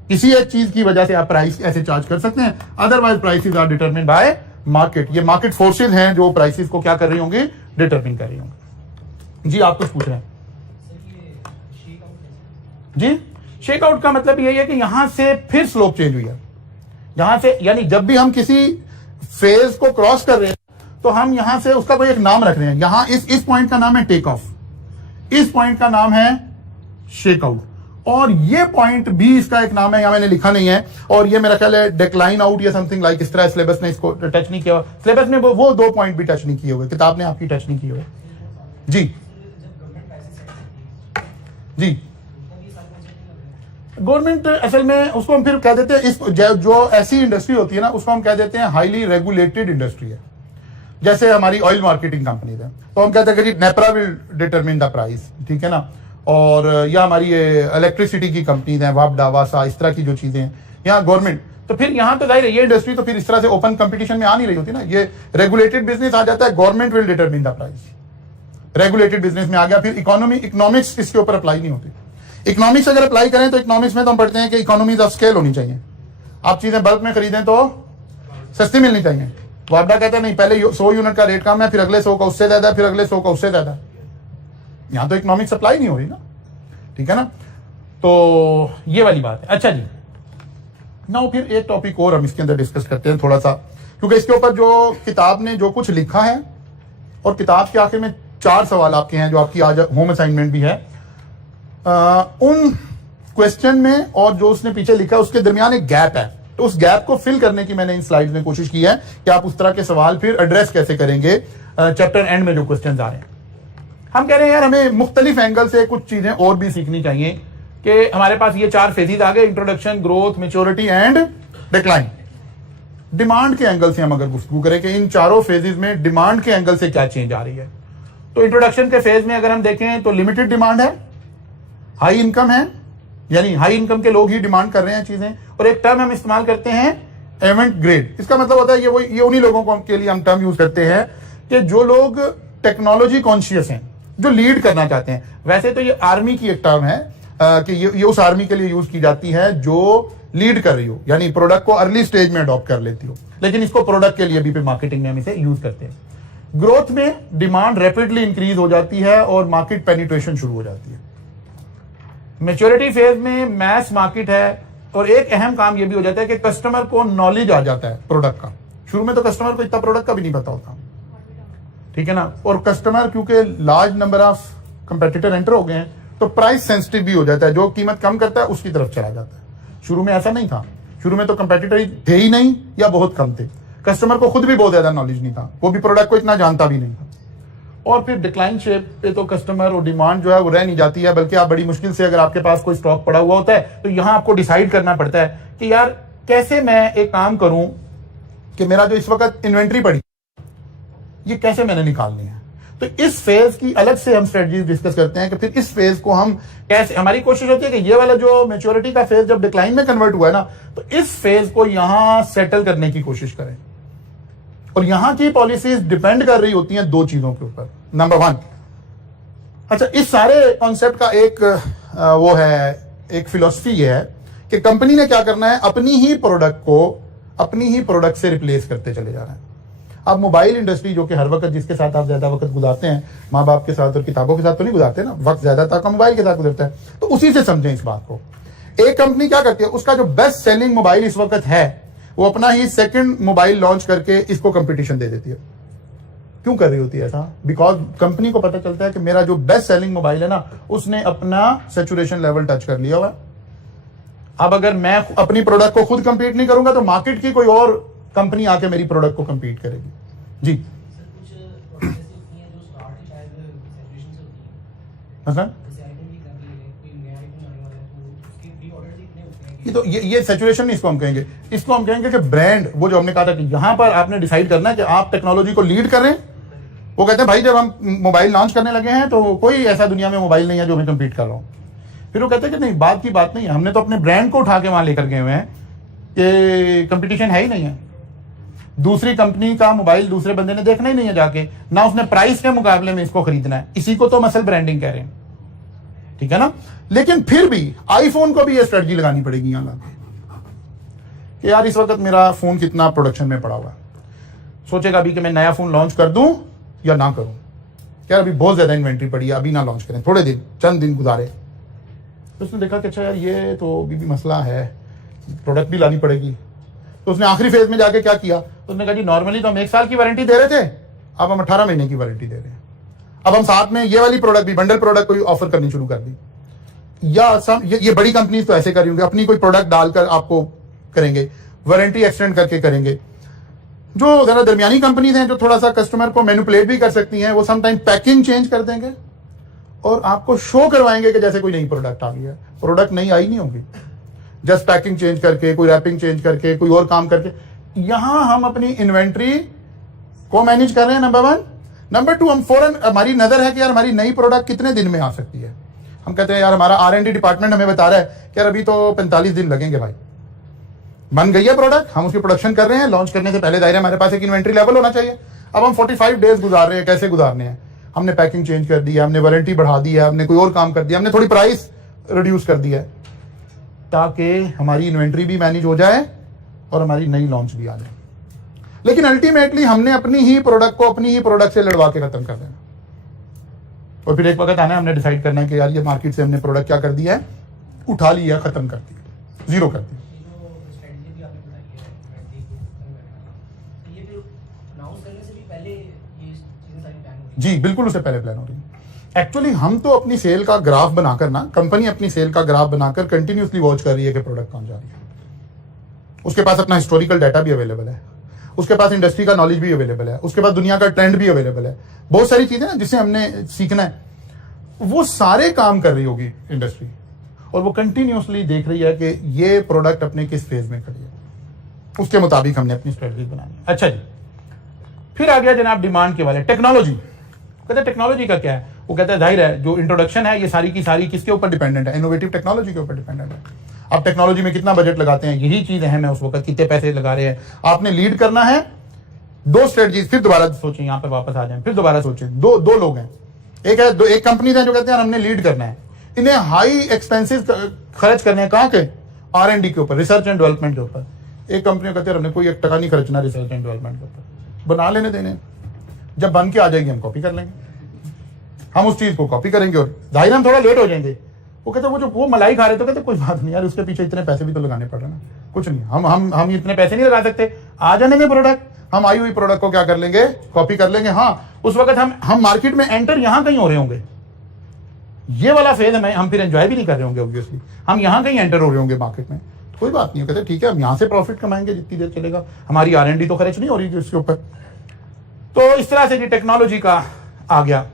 किसी एक चीज की वजह से आप प्राइस ऐसे चार्ज कर सकते हैं। Otherwise prices are determined by market, ये मार्केट फोर्सेज हैं जो प्राइसेस को क्या कर रही होंगी, डिटरमिन कर रही होंगी। जी आप कुछ पूछ रहे हैं जी। शेक आउट का मतलब यही है कि यहां से फिर स्लोप चेंज हुई है, यहां से, यानी जब भी हम किसी फेज को क्रॉस कर रहे हैं तो हम यहां से उसका कोई एक नाम रख रहे हैं। यहां इस पॉइंट का नाम है टेक ऑफ, इस पॉइंट का नाम है शेक आउट, और ये पॉइंट भी इसका एक नाम है, यहां मैंने लिखा नहीं है, और ये मेरा ख्याल है डेक्लाइन आउट या समथिंग लाइक इस तरह। सिलेबस ने इसको टच नहीं किया, सिलेबस में वो 2 पॉइंट भी टच नहीं किए हुए, किताब ने आपकी टच नहीं किए हुए। जी जी, गवर्नमेंट असल में उसको हम फिर कह देते हैं, इस जो ऐसी इंडस्ट्री होती है ना उसको हम कह देते हैं हाईली रेगुलेटेड इंडस्ट्री है। जैसे हमारी ऑयल मार्केटिंग कंपनी है तो हम कहते हैं कि NEPRA will determine the price, ठीक है ना। और या हमारी ये इलेक्ट्रिसिटी की कंपनीज हैं, वापडा, वासा, इस तरह की जो चीजें हैं, यहाँ गवर्नमेंट, तो फिर यहाँ तो जाहिर है ये इंडस्ट्री तो फिर इस तरह से ओपन कंपटीशन में आ नहीं रही होती ना, ये रेगुलेटेड बिजनेस आ जाता है, government will determine the price, regulated business में आ गया। फिर इकोनॉमिक्स इसके ऊपर अप्लाई नहीं होती। इकोनॉमिक्स अगर अप्लाई करें तो इकोनॉमिक्स में तो हम पढ़ते हैं कि इकोनॉमीज ऑफ स्केल होनी चाहिए, आप चीजें बल्क में खरीदें तो सस्ती मिलनी चाहिए। वापडा कहते हैं नहीं, पहले 100 यूनिट का रेट कम है, फिर अगले 100 का उससे ज्यादा, फिर अगले 100 का उससे ज्यादा। यहां तो इकोनॉमिक्स अप्लाई नहीं हो रही ना, ठीक है ना। तो ये वाली बात है। अच्छा जी, नाउ फिर एक टॉपिक और हम इसके अंदर डिस्कस करते हैं थोड़ा सा, क्योंकि इसके ऊपर जो किताब ने जो कुछ लिखा है, और किताब के आखिर में 4 सवाल आपके हैं जो आपकी आज होम असाइनमेंट भी है, उन क्वेश्चन में और जो उसने पीछे लिखा है उसके दरमियान एक गैप है, तो उस गैप को फिल करने की मैंने इन स्लाइड्स में कोशिश की है कि आप उस तरह के सवाल फिर एड्रेस कैसे करेंगे चैप्टर एंड में जो क्वेश्चंस आ रहे हैं। हम कह रहे हैं यार हमें मुख्तलिफ एंगल से कुछ चीजें और भी सीखनी चाहिए कि हमारे पास ये 4 फेजेज आ गए, introduction, growth, maturity and decline. Demand के एंगल से हम अगर गुफ्तगू करें कि इन चारों फेजेज में डिमांड के एंगल से क्या चेंज आ रही है, तो इंट्रोडक्शन के फेज में अगर हम देखें तो लिमिटेड डिमांड है, हाई इनकम है, यानी हाई इनकम के लोग ही डिमांड कर रहे हैं चीजें, और एक टर्म हम इस्तेमाल करते हैं एवेंट ग्रेड। इसका मतलब होता है ये उन्हीं लोगों को के लिए हम टर्म यूज करते हैं कि जो लोग टेक्नोलॉजी कॉन्शियस हैं, जो लीड करना चाहते हैं। वैसे तो ये आर्मी की एक टर्म है कि ये उस आर्मी के लिए यूज की जाती है जो लीड कर रही हो, यानी प्रोडक्ट को अर्ली स्टेज में अडॉप्ट कर लेती हो, लेकिन इसको प्रोडक्ट के लिए भी मार्केटिंग में हम इसे यूज करते हैं। ग्रोथ में डिमांड रैपिडली इंक्रीज हो जाती है और मार्केट पेनिट्रेशन शुरू हो जाती है। मैच्योरिटी फेज में मैस मार्केट है, और एक अहम काम यह भी हो जाता है कि कस्टमर को नॉलेज आ जाता है प्रोडक्ट का। शुरू में तो कस्टमर को इतना प्रोडक्ट का भी नहीं पता होता, ठीक है ना, और कस्टमर क्योंकि large number of competitor enter हो गए हैं तो प्राइस सेंसिटिव भी हो जाता है, जो कीमत कम करता है उसकी तरफ चला जाता है। शुरू में ऐसा नहीं था, शुरू में तो कंपेटिटर थे ही नहीं या बहुत कम थे, कस्टमर को खुद भी बहुत ज्यादा नॉलेज नहीं था, वो भी प्रोडक्ट को इतना जानता भी नहीं था। और फिर डिक्लाइन शेप पे तो कस्टमर और डिमांड जो है वो रह नहीं जाती है, बल्कि आप बड़ी मुश्किल से, अगर आपके पास कोई स्टॉक पड़ा हुआ होता है तो यहां आपको डिसाइड करना पड़ता है कि यार कैसे मैं एक काम करूं कि मेरा जो इस वक्त इन्वेंट्री पड़ी ये कैसे मैंने निकालनी है। तो इस फेज की अलग से हम स्ट्रेटजीज डिस्कस करते हैं कि फिर इस फेज को हम कैसे, हमारी कोशिश होती है कि ये वाला जो मैच्योरिटी का फेज जब डिक्लाइन में कन्वर्ट हुआ है ना, तो इस फेज को यहां सेटल करने की कोशिश करें। और यहां की पॉलिसीज डिपेंड कर रही होती हैं 2 चीजों के ऊपर। नंबर 1, अच्छा इस सारे कॉन्सेप्ट का एक वो है, एक फिलॉसफी ये है कि कंपनी ने क्या करना है, अपनी ही प्रोडक्ट को अपनी ही प्रोडक्ट से रिप्लेस करते चले जा रहे हैं। अब मोबाइल इंडस्ट्री जो कि हर वक्त जिसके साथ आप ज्यादा वक्त गुजारते हैं, माँ बाप के साथ और किताबों के साथ तो नहीं गुजारते ना, वक्त ज्यादातर आपका मोबाइल के साथ गुजरता है, तो उसी से समझें इस बात को। एक कंपनी क्या करती है, उसका जो बेस्ट सेलिंग मोबाइल इस वक्त है वो अपना ही सेकंड मोबाइल लॉन्च करके इसको कंपटीशन दे देती है। क्यों कर रही होती है ऐसा? बिकॉज कंपनी को पता चलता है कि मेरा जो बेस्ट सेलिंग मोबाइल है ना, उसने अपना सैचुरेशन लेवल टच कर लिया हुआ है। अब अगर मैं अपनी प्रोडक्ट को खुद कंपीट नहीं करूंगा तो मार्केट की कोई और कंपनी आके मेरी प्रोडक्ट को कंपीट करेगी। जी मतलब ये सैचुरेशन नहीं, इसको हम कहेंगे, इसको हम कहेंगे कि ब्रांड, वो जो हमने कहा था कि यहां पर आपने डिसाइड करना है कि आप टेक्नोलॉजी को लीड कर रहे हैं। वो कहते हैं भाई जब हम मोबाइल लॉन्च करने लगे हैं तो कोई ऐसा दुनिया में मोबाइल नहीं है जो मैं कंपीट कर रहा हूं। फिर वो कहते हैं कि नहीं, बात की बात नहीं है, हमने तो अपने ब्रांड को उठा के वहां लेकर गए हुए हैं कि कंपटीशन है ही नहीं है। दूसरी कंपनी का मोबाइल दूसरे बंदे ने देखना ही नहीं है जाके, ना उसने प्राइस के मुकाबले में इसको खरीदना है। इसी को तो मसल ब्रांडिंग कह रहे हैं, ठीक है ना। लेकिन फिर भी आईफोन को भी ये स्ट्रेटजी लगानी पड़ेगी यहां लाके कि यार इस वक्त मेरा फोन कितना प्रोडक्शन में पड़ा हुआ है। सोचेगा अभी कि मैं नया फोन लॉन्च कर दूं या ना करूं, यार अभी बहुत ज्यादा इन्वेंट्री पड़ी है, अभी ना लॉन्च करें, थोड़े दिन चंद दिन गुजारे। तो उसने देखा कि अच्छा यार ये तो अभी भी मसला है, प्रोडक्ट भी लानी पड़ेगी। तो उसने आखिरी फेज में जाके क्या किया, तो उसने कहा जी नॉर्मली तो हम 1 साल की वारंटी दे रहे थे, अब हम 18 महीने की वारंटी दे रहे हैं। अब हम साथ में ये वाली प्रोडक्ट भी, बंडल प्रोडक्ट कोई ऑफर करनी शुरू कर दी। या ये बड़ी कंपनी तो ऐसे कर रही होंगी, अपनी कोई प्रोडक्ट डालकर आपको करेंगे, वारंटी एक्सटेंड करके करेंगे। जो जरा दरमियानी कंपनीज हैं जो थोड़ा सा कस्टमर को मैनिपुलेट भी कर सकती हैं, वो समटाइम पैकिंग चेंज कर देंगे और आपको शो करवाएंगे कि जैसे कोई नई प्रोडक्ट आ गई है। प्रोडक्ट नई आई नहीं होगी, जस्ट पैकिंग चेंज करके, कोई रैपिंग चेंज करके, कोई और काम करके। यहां हम अपनी इन्वेंट्री को मैनेज कर रहे हैं, नंबर 1। नंबर 2, हम फौरन, हमारी नजर है कि यार हमारी नई प्रोडक्ट कितने दिन में आ सकती है। हम कहते हैं यार हमारा R&D डिपार्टमेंट हमें बता रहा है कि यार अभी तो 45 दिन लगेंगे भाई। बन गई है प्रोडक्ट, हम उसकी प्रोडक्शन कर रहे हैं, लॉन्च करने से पहले दायरे हमारे पास एक इन्वेंट्री लेवल होना चाहिए। अब हम 45 डेज गुजार रहे हैं, कैसे गुजारने हैं? हमने पैकिंग चेंज कर दी है, हमने वारंटी बढ़ा दी है, हमने कोई और काम कर दिया, हमने थोड़ी प्राइस रिड्यूस कर दी है ताकि हमारी इन्वेंट्री भी मैनेज हो जाए और हमारी नई लॉन्च भी आ जाए। लेकिन अल्टीमेटली हमने अपनी ही प्रोडक्ट से लड़वा के खत्म कर देना। और फिर एक वक्त आना है, हमने डिसाइड करना है कि यार ये मार्केट से हमने प्रोडक्ट क्या कर दिया है, उठा लिया, खत्म कर दिया, जीरो कर दिया। जी बिल्कुल, उससे पहले प्लान हो रही है। एक्चुअली हम तो अपनी सेल का ग्राफ बनाकर ना, कंपनी अपनी सेल का ग्राफ बनाकर कंटिन्यूसली वॉच कर रही है कि प्रोडक्ट कौन जा रही है। उसके पास अपना हिस्टोरिकल डाटा भी अवेलेबल है, उसके पास इंडस्ट्री का नॉलेज भी अवेलेबल है, उसके पास दुनिया का ट्रेंड भी अवेलेबल है, बहुत सारी चीजें ना जिससे हमने सीखना है। वो सारे काम कर रही होगी इंडस्ट्री और वो कंटिन्यूसली देख रही है कि ये प्रोडक्ट अपने किस फेज में खड़ी है, उसके मुताबिक हमने अपनी स्ट्रेटजी बनानी है। अच्छा जी, फिर आ गया जनाब डिमांड के वाले, टेक्नोलॉजी। कहते हैं टेक्नोलॉजी का क्या है? वो कहता है जाहिर है जो इंट्रोडक्शन है ये सारी की सारी किसके ऊपर डिपेंडेंट है, इनोवेटिव टेक्नोलॉजी के ऊपर डिपेंडेंट है। आप टेक्नोलॉजी में कितना बजट लगाते हैं, यही चीज अहम है उस वक्त, कितने पैसे लगा रहे हैं। आपने लीड करना है, 2 स्ट्रेटजीज, फिर दोबारा सोचें, यहां पर वापस आ जाएं, फिर दोबारा सोचें। दो लोग हैं, एक कंपनी है जो कहते हैं हमने लीड करना है, इन्हें हाई एक्सपेंसिव खर्च करने हैं, कहां के? R&D के ऊपर, रिसर्च एंड डेवलपमेंट के ऊपर। एक कंपनी कहते हैं हमने कोई 1 टका नहीं खर्चना रिसर्च एंड डेवलपमेंट के ऊपर, बना लेने देने, जब बन के आ जाएगी हम कॉपी कर लेंगे, हम उस चीज को कॉपी करेंगे और जाहिर हम थोड़ा लेट हो जाएंगे। वो कहते वो मलाई खा रहे तो कहते कोई बात नहीं यार, उसके पीछे इतने पैसे भी तो लगाने पड़ रहे ना, कुछ नहीं, हम इतने पैसे नहीं लगा सकते, आ जाने के प्रोडक्ट, हम आई हुई प्रोडक्ट को क्या कर लेंगे, कॉपी कर लेंगे। हाँ, उस वक्त हम मार्केट में एंटर यहां कहीं हो रहे होंगे, ये वाला फेज में हम फिर एंजॉय भी नहीं कर रहे होंगे, ऑब्वियसली हम यहां कहीं एंटर हो रहे होंगे मार्केट में, तो कोई बात नहीं, कहते ठीक है हम यहां से प्रॉफिट कमाएंगे जितनी देर चलेगा, हमारी R&D तो खर्च नहीं हो रही इसके ऊपर। तो इस तरह से जी टेक्नोलॉजी का आ गया।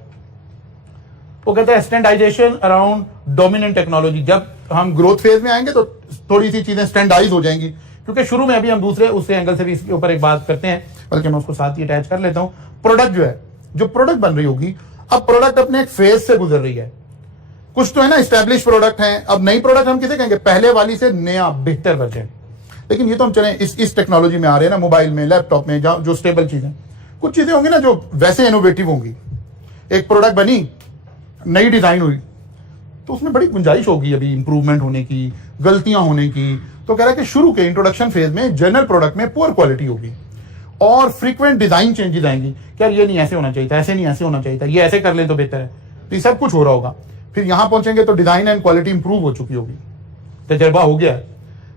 वो कहते हैं स्टैंडाइजेशन अराउंड डोमिनेंट टेक्नोलॉजी। जब हम ग्रोथ फेज में आएंगे तो थोड़ी सी चीजें स्टैंडाइज हो जाएंगी, क्योंकि शुरू में अभी हम दूसरे उससे एंगल से भी इसके ऊपर एक बात करते हैं, बल्कि मैं उसको साथ ही अटैच कर लेता हूं। प्रोडक्ट जो है, जो प्रोडक्ट बन रही होगी, अब प्रोडक्ट अपने एक फेज से गुजर रही है। कुछ तो है ना एस्टैब्लिश प्रोडक्ट है, अब नई प्रोडक्ट हम किसे कहेंगे? पहले वाली से नया बेहतर वर्जन। लेकिन ये तो हम चले इस टेक्नोलॉजी में आ रहे हैं ना, मोबाइल में, लैपटॉप में, जो स्टेबल चीजें, कुछ चीजें होंगी ना जो वैसे इनोवेटिव होंगी। एक प्रोडक्ट बनी, नई डिजाइन हुई, तो उसमें बड़ी गुंजाइश होगी अभी इंप्रूवमेंट होने की, गलतियां होने की, तो कह रहा है कि शुरू के इंट्रोडक्शन फेज में जनरल प्रोडक्ट में पुअर क्वालिटी होगी और फ्रीक्वेंट डिजाइन चेंजेस आएंगी। क्या ये नहीं ऐसे होना चाहिए था, ऐसे नहीं ऐसे होना चाहिए था, ये ऐसे कर लें तो बेहतर है। तो ये सब कुछ हो रहा होगा। फिर यहां पहुंचेंगे तो डिजाइन एंड क्वालिटी इंप्रूव हो चुकी होगी, तजर्बा हो गया है।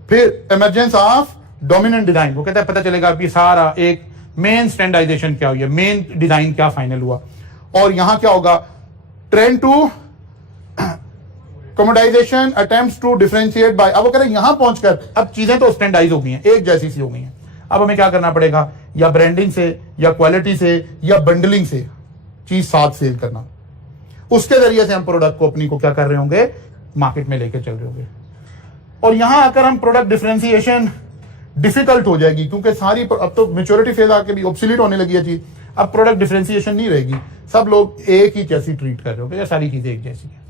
फिर इमरजेंस ऑफ डोमिनेंट डिजाइन, वो कहता है पता चलेगा कि सारा एक मेन स्टैंडर्डाइजेशन क्या हुई है, मेन डिजाइन क्या फाइनल हुआ। और यहां क्या होगा, trend to commoditisation attempts to differentiate by. अब वो कह रहे हैं यहां पहुंचकर अब चीजें तो स्टैंडर्डाइज हो गई हैं, एक जैसी सी हो गई हैं। अब हमें क्या करना पड़ेगा, या ब्रांडिंग से या क्वालिटी से या बंडलिंग से चीज साथ सेल करना, उसके जरिए से हम प्रोडक्ट को अपनी को क्या कर रहे होंगे, मार्केट में लेके चल रहे होंगे। और यहां आकर हम प्रोडक्ट डिफरेंशिएशन डिफिकल्ट हो जाएगी, क्योंकि सारी अब तो मेच्योरिटी फेज आके भी ऑब्सोलीट होने लगी है चीज। अब प्रोडक्ट डिफरेंशिएशन नहीं रहेगी, सब लोग एक ही जैसी ट्रीट कर रहे होंगे, सारी चीजें एक जैसी है,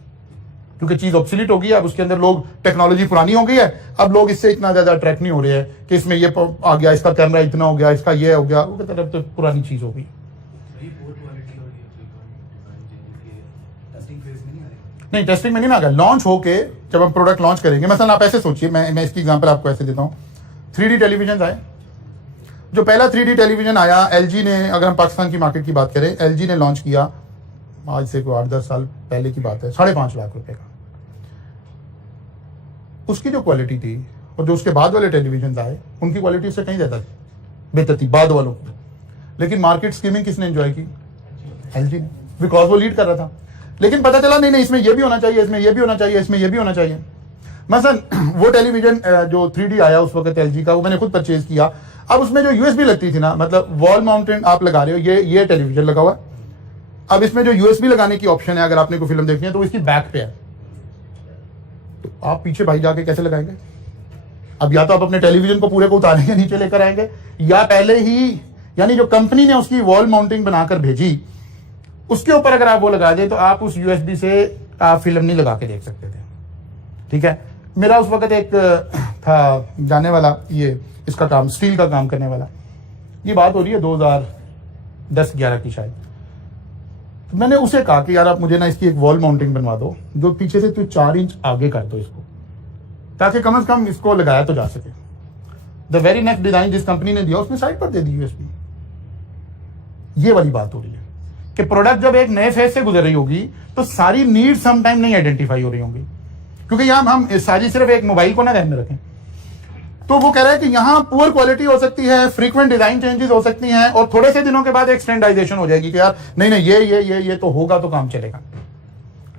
क्योंकि चीज ऑब्सोलीट हो गई है। अब उसके अंदर लोग, टेक्नोलॉजी पुरानी हो गई है, अब लोग इससे इतना ज्यादा अट्रैक्ट नहीं हो रहे हैं कि इसमें ये आ गया, इसका कैमरा इतना हो गया, इसका ये हो गया, वो तरफ तो पुरानी चीज हो गई। नहीं, टेस्टिंग में नहीं आ गया, लॉन्च होके जब हम प्रोडक्ट लॉन्च करेंगे। मसलन आप ऐसे सोचिए, मैं इसकी एग्जांपल आपको ऐसे देता हूँ। 3D टेलीविजन आए, जो पहला 3D टेलीविजन आया एलजी ने, अगर हम पाकिस्तान की मार्केट की बात करें, एलजी ने लॉन्च किया, आज से कोई 8-10 साल पहले की बात है, 5.5 लाख रुपए का। उसकी जो क्वालिटी थी और जो उसके बाद वाले टेलीविजन आए, उनकी क्वालिटी उससे कहीं ज्यादा बेहतर थी बाद वालों की। लेकिन मार्केट स्कीमिंग किसने एंजॉय की, एलजी ने, बिकॉज वो लीड कर रहा था। लेकिन पता चला नहीं इसमें ये भी होना चाहिए, इसमें ये भी होना चाहिए, इसमें ये भी होना चाहिए। मसलन वो टेलीविजन जो 3D आया उस वक्त एलजी का, वो मैंने खुद परचेज किया। अब उसमें जो यूएसबी लगती थी ना, मतलब वॉल माउंटेड आप लगा रहे हो, ये टेलीविजन लगा हुआ। अब इसमें जो यूएसबी लगाने की ऑप्शन है, अगर आपने कोई फिल्म देखनी है तो इसकी बैक पे है, तो आप पीछे भाई जाके कैसे लगाएंगे? अब या तो आप अपने टेलीविजन को पूरे को उतारेंगे, नीचे लेकर आएंगे, या पहले ही, यानी जो कंपनी ने उसकी वॉल माउंटिंग बनाकर भेजी उसके ऊपर अगर आप वो लगा दें तो आप उस यूएसबी से आप फिल्म नहीं लगा के देख सकते थे। ठीक है, मेरा उस वक्त एक था जाने वाला, ये इसका काम, स्टील का काम करने वाला, ये बात हो रही है 2010-11 की शायद। मैंने उसे कहा कि यार आप मुझे ना इसकी एक वॉल माउंटिंग बनवा दो, जो पीछे से तो 4 इंच आगे कर दो इसको, ताकि कम से कम इसको लगाया तो जा सके। द वेरी नेक्स्ट डिजाइन जिस कंपनी ने दिया उसने साइड पर दे दी यूएसबी। ये वाली बात हो रही है कि प्रोडक्ट जब एक नए फेज से गुजर रही होगी तो सारी नीड सम टाइम नहीं आइडेंटिफाई हो रही होंगी, क्योंकि यहां हम सारी सिर्फ एक मोबाइल को ना ध्यान में रखें। तो वो कह रहा है कि यहां पुअर क्वालिटी हो सकती है, फ्रीक्वेंट डिजाइन चेंजेस हो सकती हैं, और थोड़े से दिनों के बाद एक स्टैंडर्डाइजेशन हो जाएगी कि यार नहीं ये तो होगा तो काम चलेगा।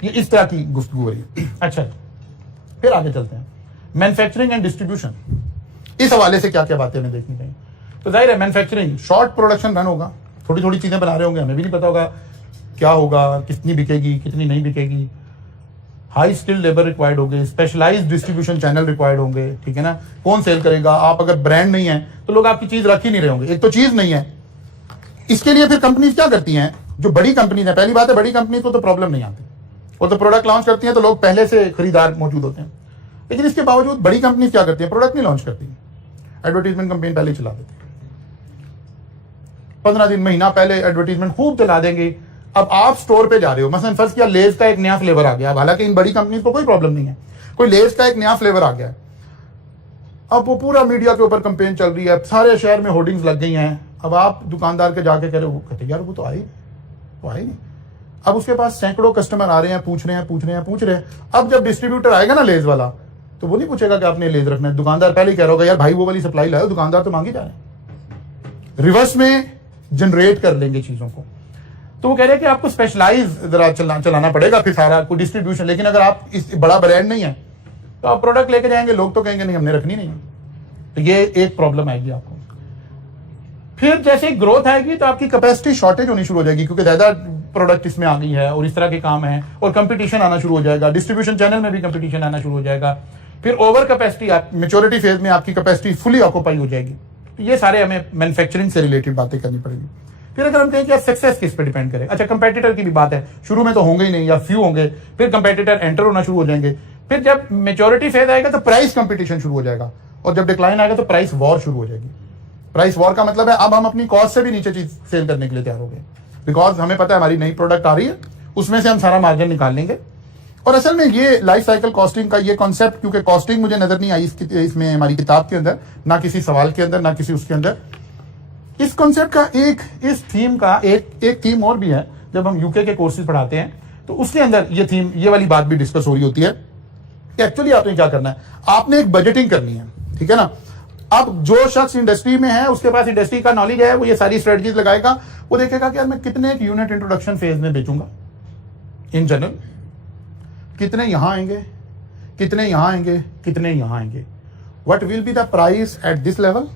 ये इस तरह की गुफ्तगू हो रही है। अच्छा, फिर आगे चलते हैं, मैन्युफैक्चरिंग एंड डिस्ट्रीब्यूशन। इस हवाले से क्या क्या बातें हमें देखनी चाहिए। तो जाहिर है मैन्युफैक्चरिंग, शॉर्ट प्रोडक्शन रन होगा, थोड़ी थोड़ी चीजें बना रहे होंगे, हमें भी नहीं पता होगा क्या होगा, कितनी बिकेगी कितनी नहीं बिकेगी। हाई स्किल लेबर रिक्वायर्ड होंगे, स्पेशलाइज्ड डिस्ट्रीब्यूशन चैनल रिक्वायर्ड होंगे। ठीक है ना, कौन सेल करेगा? आप अगर ब्रांड नहीं है तो लोग आपकी चीज रख ही नहीं रहे होंगे, एक तो चीज नहीं है। इसके लिए फिर कंपनीज क्या करती हैं, जो बड़ी कंपनीज है, पहली बात है बड़ी कंपनीज को तो प्रॉब्लम नहीं आती, वो तो प्रोडक्ट लॉन्च करती हैं तो लोग पहले से खरीदार मौजूद होते हैं। लेकिन इसके बावजूद बड़ी कंपनीज क्या करती है, प्रोडक्ट नहीं लॉन्च करती, एडवर्टीजमेंट कैंपेन पहले चला देती है, 15 दिन महीना पहले एडवर्टीजमेंट खूब चला देंगे। अब आप स्टोर पे जा रहे हो, मसलन फर्ज किया लेज का एक नया फ्लेवर आ गया, हालांकि इन बड़ी कंपनी को कोई प्रॉब्लम नहीं है, कोई लेज का एक नया फ्लेवर आ गया है, अब वो पूरा मीडिया के ऊपर कंपेन चल रही है, सारे शहर में होर्डिंग्स लग गई हैं। अब आप दुकानदार के जाके कह रहे हो, कहते यार वो तो आई नहीं। अब उसके पास सैकड़ों कस्टमर आ रहे हैं, पूछ रहे हैं। अब जब डिस्ट्रीब्यूटर आएगा ना लेज वाला, तो वो नहीं पूछेगा कि आपने लेज रखना है, दुकानदार पहले ही कह रहा होगा यार भाई वो वाली सप्लाई लाओ, दुकानदार तो मांगी जा रहे हैं। रिवर्स में जनरेट कर लेंगे चीजों को। तो वो कह रहे हैं कि आपको स्पेशलाइज जरा चलाना पड़ेगा फिर सारा को डिस्ट्रीब्यूशन। लेकिन अगर आप इस बड़ा ब्रांड नहीं है तो आप प्रोडक्ट लेके जाएंगे, लोग तो कहेंगे नहीं हमने रखनी नहीं है, तो ये एक प्रॉब्लम आएगी आपको। फिर जैसे ग्रोथ आएगी तो आपकी कैपेसिटी शॉर्टेज होनी शुरू हो जाएगी, क्योंकि ज्यादा प्रोडक्ट इसमें आ गई है और इस तरह के काम है, और कंपटीशन आना शुरू हो जाएगा, डिस्ट्रीब्यूशन चैनल में भी कंपटीशन आना शुरू हो जाएगा। फिर ओवर कैपेसिटी, मेच्योरिटी फेज में आपकी कैपेसिटी फुली ऑक्यूपाई हो जाएगी। तो ये सारे हमें मैन्युफैक्चरिंग से रिलेटेड बातें करनी पड़ेगी। फिर अगर हम कहें कि सक्सेस किस पे डिपेंड करे, अच्छा कंपेटिटर की भी बात है, शुरू में तो होंगे ही नहीं या फ्यू होंगे, फिर कंपेटिटर एंटर होना शुरू हो जाएंगे। फिर जब मेच्योरिटी फेज आएगा तो प्राइस कंपटीशन शुरू हो जाएगा, और जब डिक्लाइन आएगा तो प्राइस वॉर शुरू हो जाएगी। प्राइस वॉर का मतलब है अब हम अपनी कॉस्ट से भी नीचे चीज सेल करने के लिए तैयार हो गए, बिकॉज हमें पता है हमारी नई प्रोडक्ट आ रही है, उसमें से हम सारा मार्जिन निकाल लेंगे और असल में ये लाइफ साइकिल कॉस्टिंग का ये कॉन्सेप्ट, क्योंकि कॉस्टिंग मुझे नजर नहीं आई इसमें हमारी किताब के अंदर, ना किसी सवाल के अंदर, ना किसी उसके अंदर। इस कॉन्सेप्ट का इस थीम का एक थीम और भी है। जब हम यूके के कोर्सेज पढ़ाते हैं तो उसके अंदर ये थीम, ये वाली बात भी डिस्कस हो रही होती है कि एक्चुअली आपने क्या करना है, आपने एक बजटिंग करनी है, ठीक है ना। अब जो शख्स इंडस्ट्री में है, उसके पास इंडस्ट्री का नॉलेज है, वो ये सारी स्ट्रेटजीज लगाएगा। वो देखेगा कि यार मैं कितने यूनिट इंट्रोडक्शन फेज में बेचूंगा इन जनरल, कितने यहां आएंगे, कितने यहां आएंगे, कितने यहां आएंगे, what will be the price at this level.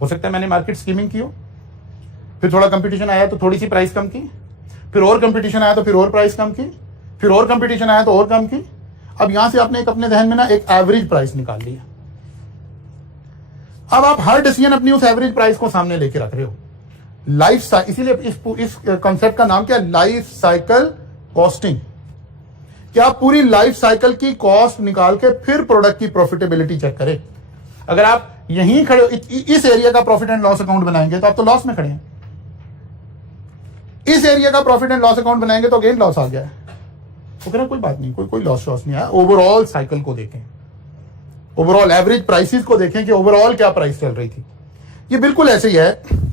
हो सकता है मैंने मार्केट स्कीमिंग की हो, फिर थोड़ा कंपटीशन आया तो थोड़ी सी प्राइस कम की, फिर और कंपटीशन आया तो फिर और प्राइस कम की, फिर और कंपटीशन आया तो और कम की। अब यहां से आपने एक अपने जहन में ना एक एवरेज प्राइस निकाल लिया। अब आप हर डिसीजन अपनी उस एवरेज प्राइस को सामने लेके रख रहे हो। लाइफ, इसीलिए इस कॉन्सेप्ट का नाम क्या है, लाइफ साइकिल कॉस्टिंग। क्या आप पूरी लाइफ साइकिल की कॉस्ट निकाल के फिर प्रोडक्ट की प्रॉफिटेबिलिटी चेक करें। अगर आप यहीं खड़े इस एरिया का प्रॉफिट एंड लॉस अकाउंट बनाएंगे तो आप तो लॉस में खड़े हैं, इस एरिया का प्रॉफिट एंड लॉस अकाउंट बनाएंगे तो अगेन लॉस आ गया है। तो कह रहा कोई बात नहीं, कोई लॉस नहीं आया। ओवरऑल साइकिल को देखें, ओवरऑल एवरेज प्राइसेस को देखें कि ओवरऑल क्या प्राइस चल रही थी। ये बिल्कुल ऐसे ही है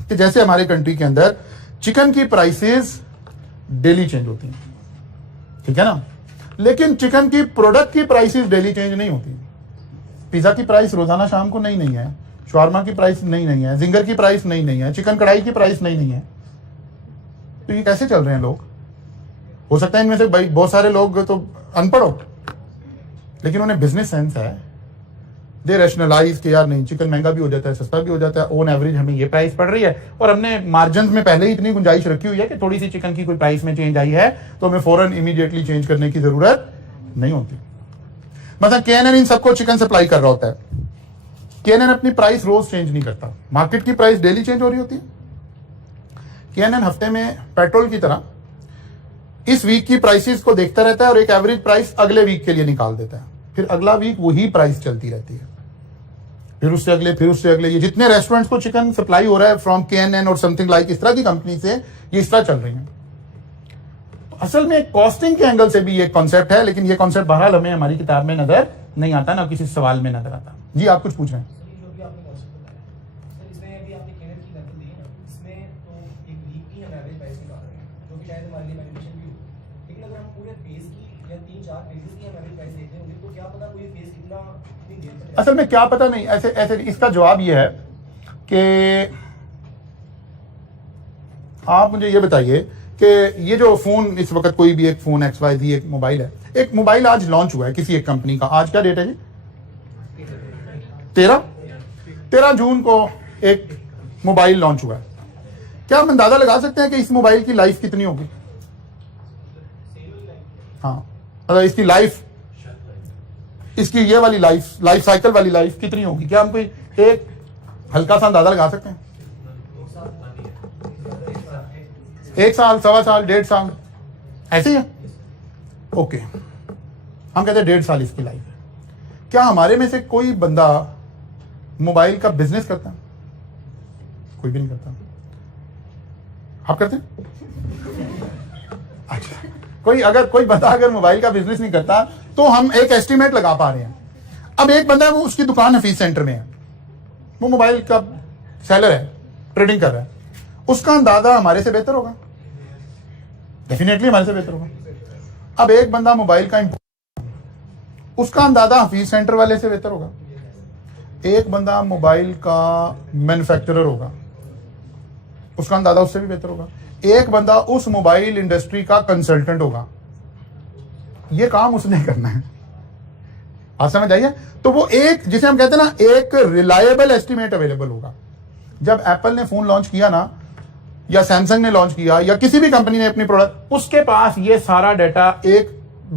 कि जैसे हमारे कंट्री के अंदर चिकन की प्राइसेस डेली चेंज होती हैं, ठीक है ना, लेकिन चिकन की प्रोडक्ट की प्राइसेस डेली चेंज नहीं होती। पिज्जा की प्राइस रोजाना शाम को नई नहीं है, शवारमा की प्राइस नई नहीं है, जिंगर की प्राइस नई नहीं है, चिकन कढ़ाई की प्राइस नई नहीं है। तो ये कैसे चल रहे हैं लोग। हो सकता है इनमें से भाई बहुत सारे लोग तो अनपढ़ हो, लेकिन उन्हें बिजनेस सेंस है। दे रैशनलाइज कि यार नहीं, चिकन महंगा भी हो जाता है, सस्ता भी हो जाता है, ऑन एवरेज हमें ये प्राइस पड़ रही है और हमने मार्जिन में पहले ही इतनी गुंजाइश रखी हुई है कि थोड़ी सी चिकन की कोई प्राइस में चेंज आई है तो हमें फौरन इमीडिएटली चेंज करने की जरूरत नहीं होती। मतलब केएनएन इन सबको चिकन सप्लाई कर रहा होता है। केएनएन अपनी प्राइस रोज चेंज नहीं करता, मार्केट की प्राइस डेली चेंज हो रही होती है। केएनएन हफ्ते में पेट्रोल की तरह इस वीक की प्राइसेस को देखता रहता है और एक एवरेज प्राइस अगले वीक के लिए निकाल देता है। फिर अगला वीक वही प्राइस चलती रहती है, फिर उससे अगले, फिर उससे अगले। ये जितने रेस्टोरेंट्स को चिकन सप्लाई हो रहा है फ्रॉम केएनएन और समथिंग लाइक इस तरह की कंपनी से, ये इस तरह चल रही है। असल में कॉस्टिंग के एंगल से भी ये कॉन्सेप्ट है, लेकिन ये कॉन्सेप्ट बहरहाल हमें हमारी किताब में नजर नहीं आता, ना किसी सवाल में नजर आता। जी आप कुछ पूछ रहे हैं। असल में क्या पता नहीं, ऐसे इसका जवाब ये है कि आप मुझे ये बताइए कि ये जो फोन इस वक्त कोई भी एक फोन XYZ एक मोबाइल है, एक मोबाइल आज लॉन्च हुआ है किसी एक कंपनी का। आज क्या डेट है जी? 13 जून को एक मोबाइल लॉन्च हुआ है। क्या हम अंदाजा लगा सकते हैं कि इस मोबाइल की लाइफ कितनी होगी? हाँ, मतलब इसकी लाइफ, इसकी ये वाली लाइफ साइकिल वाली लाइफ कितनी होगी? क्या हम कोई एक हल्का सा अंदाजा लगा सकते हैं? 1 साल, 1.25 साल, 1.5 साल, ऐसे ही है। ओके, हम कहते हैं 1.5 साल इसकी लाइफ है। क्या हमारे में से कोई बंदा मोबाइल का बिजनेस करता है? कोई भी नहीं करता। आप करते हैं? अच्छा, कोई बंदा अगर मोबाइल का बिजनेस नहीं करता तो हम एक एस्टिमेट लगा पा रहे हैं। अब एक बंदा है, वो उसकी दुकान हफीज सेंटर में है, वो मोबाइल का सेलर है, ट्रेडिंग कर रहा है, उसका अंदाजा हमारे से बेहतर होगा, डेफिनेटली हमारे से बेहतर होगा। अब एक बंदा मोबाइल का, उसका अंदाजा हफीज सेंटर वाले से बेहतर होगा। एक बंदा मोबाइल का मैन्युफैक्चरर होगा, उसका अंदाजा उससे भी बेहतर होगा। एक बंदा उस मोबाइल इंडस्ट्री का कंसल्टेंट होगा, ये काम उसने करना है। आप समझ आइए? तो वो एक, जिसे हम कहते हैं ना, एक रिलायबल एस्टिमेट अवेलेबल होगा। जब एप्पल ने फोन लॉन्च किया ना, या सैमसंग ने लॉन्च किया, या किसी भी कंपनी ने अपनी प्रोडक्ट, उसके पास ये सारा डाटा, एक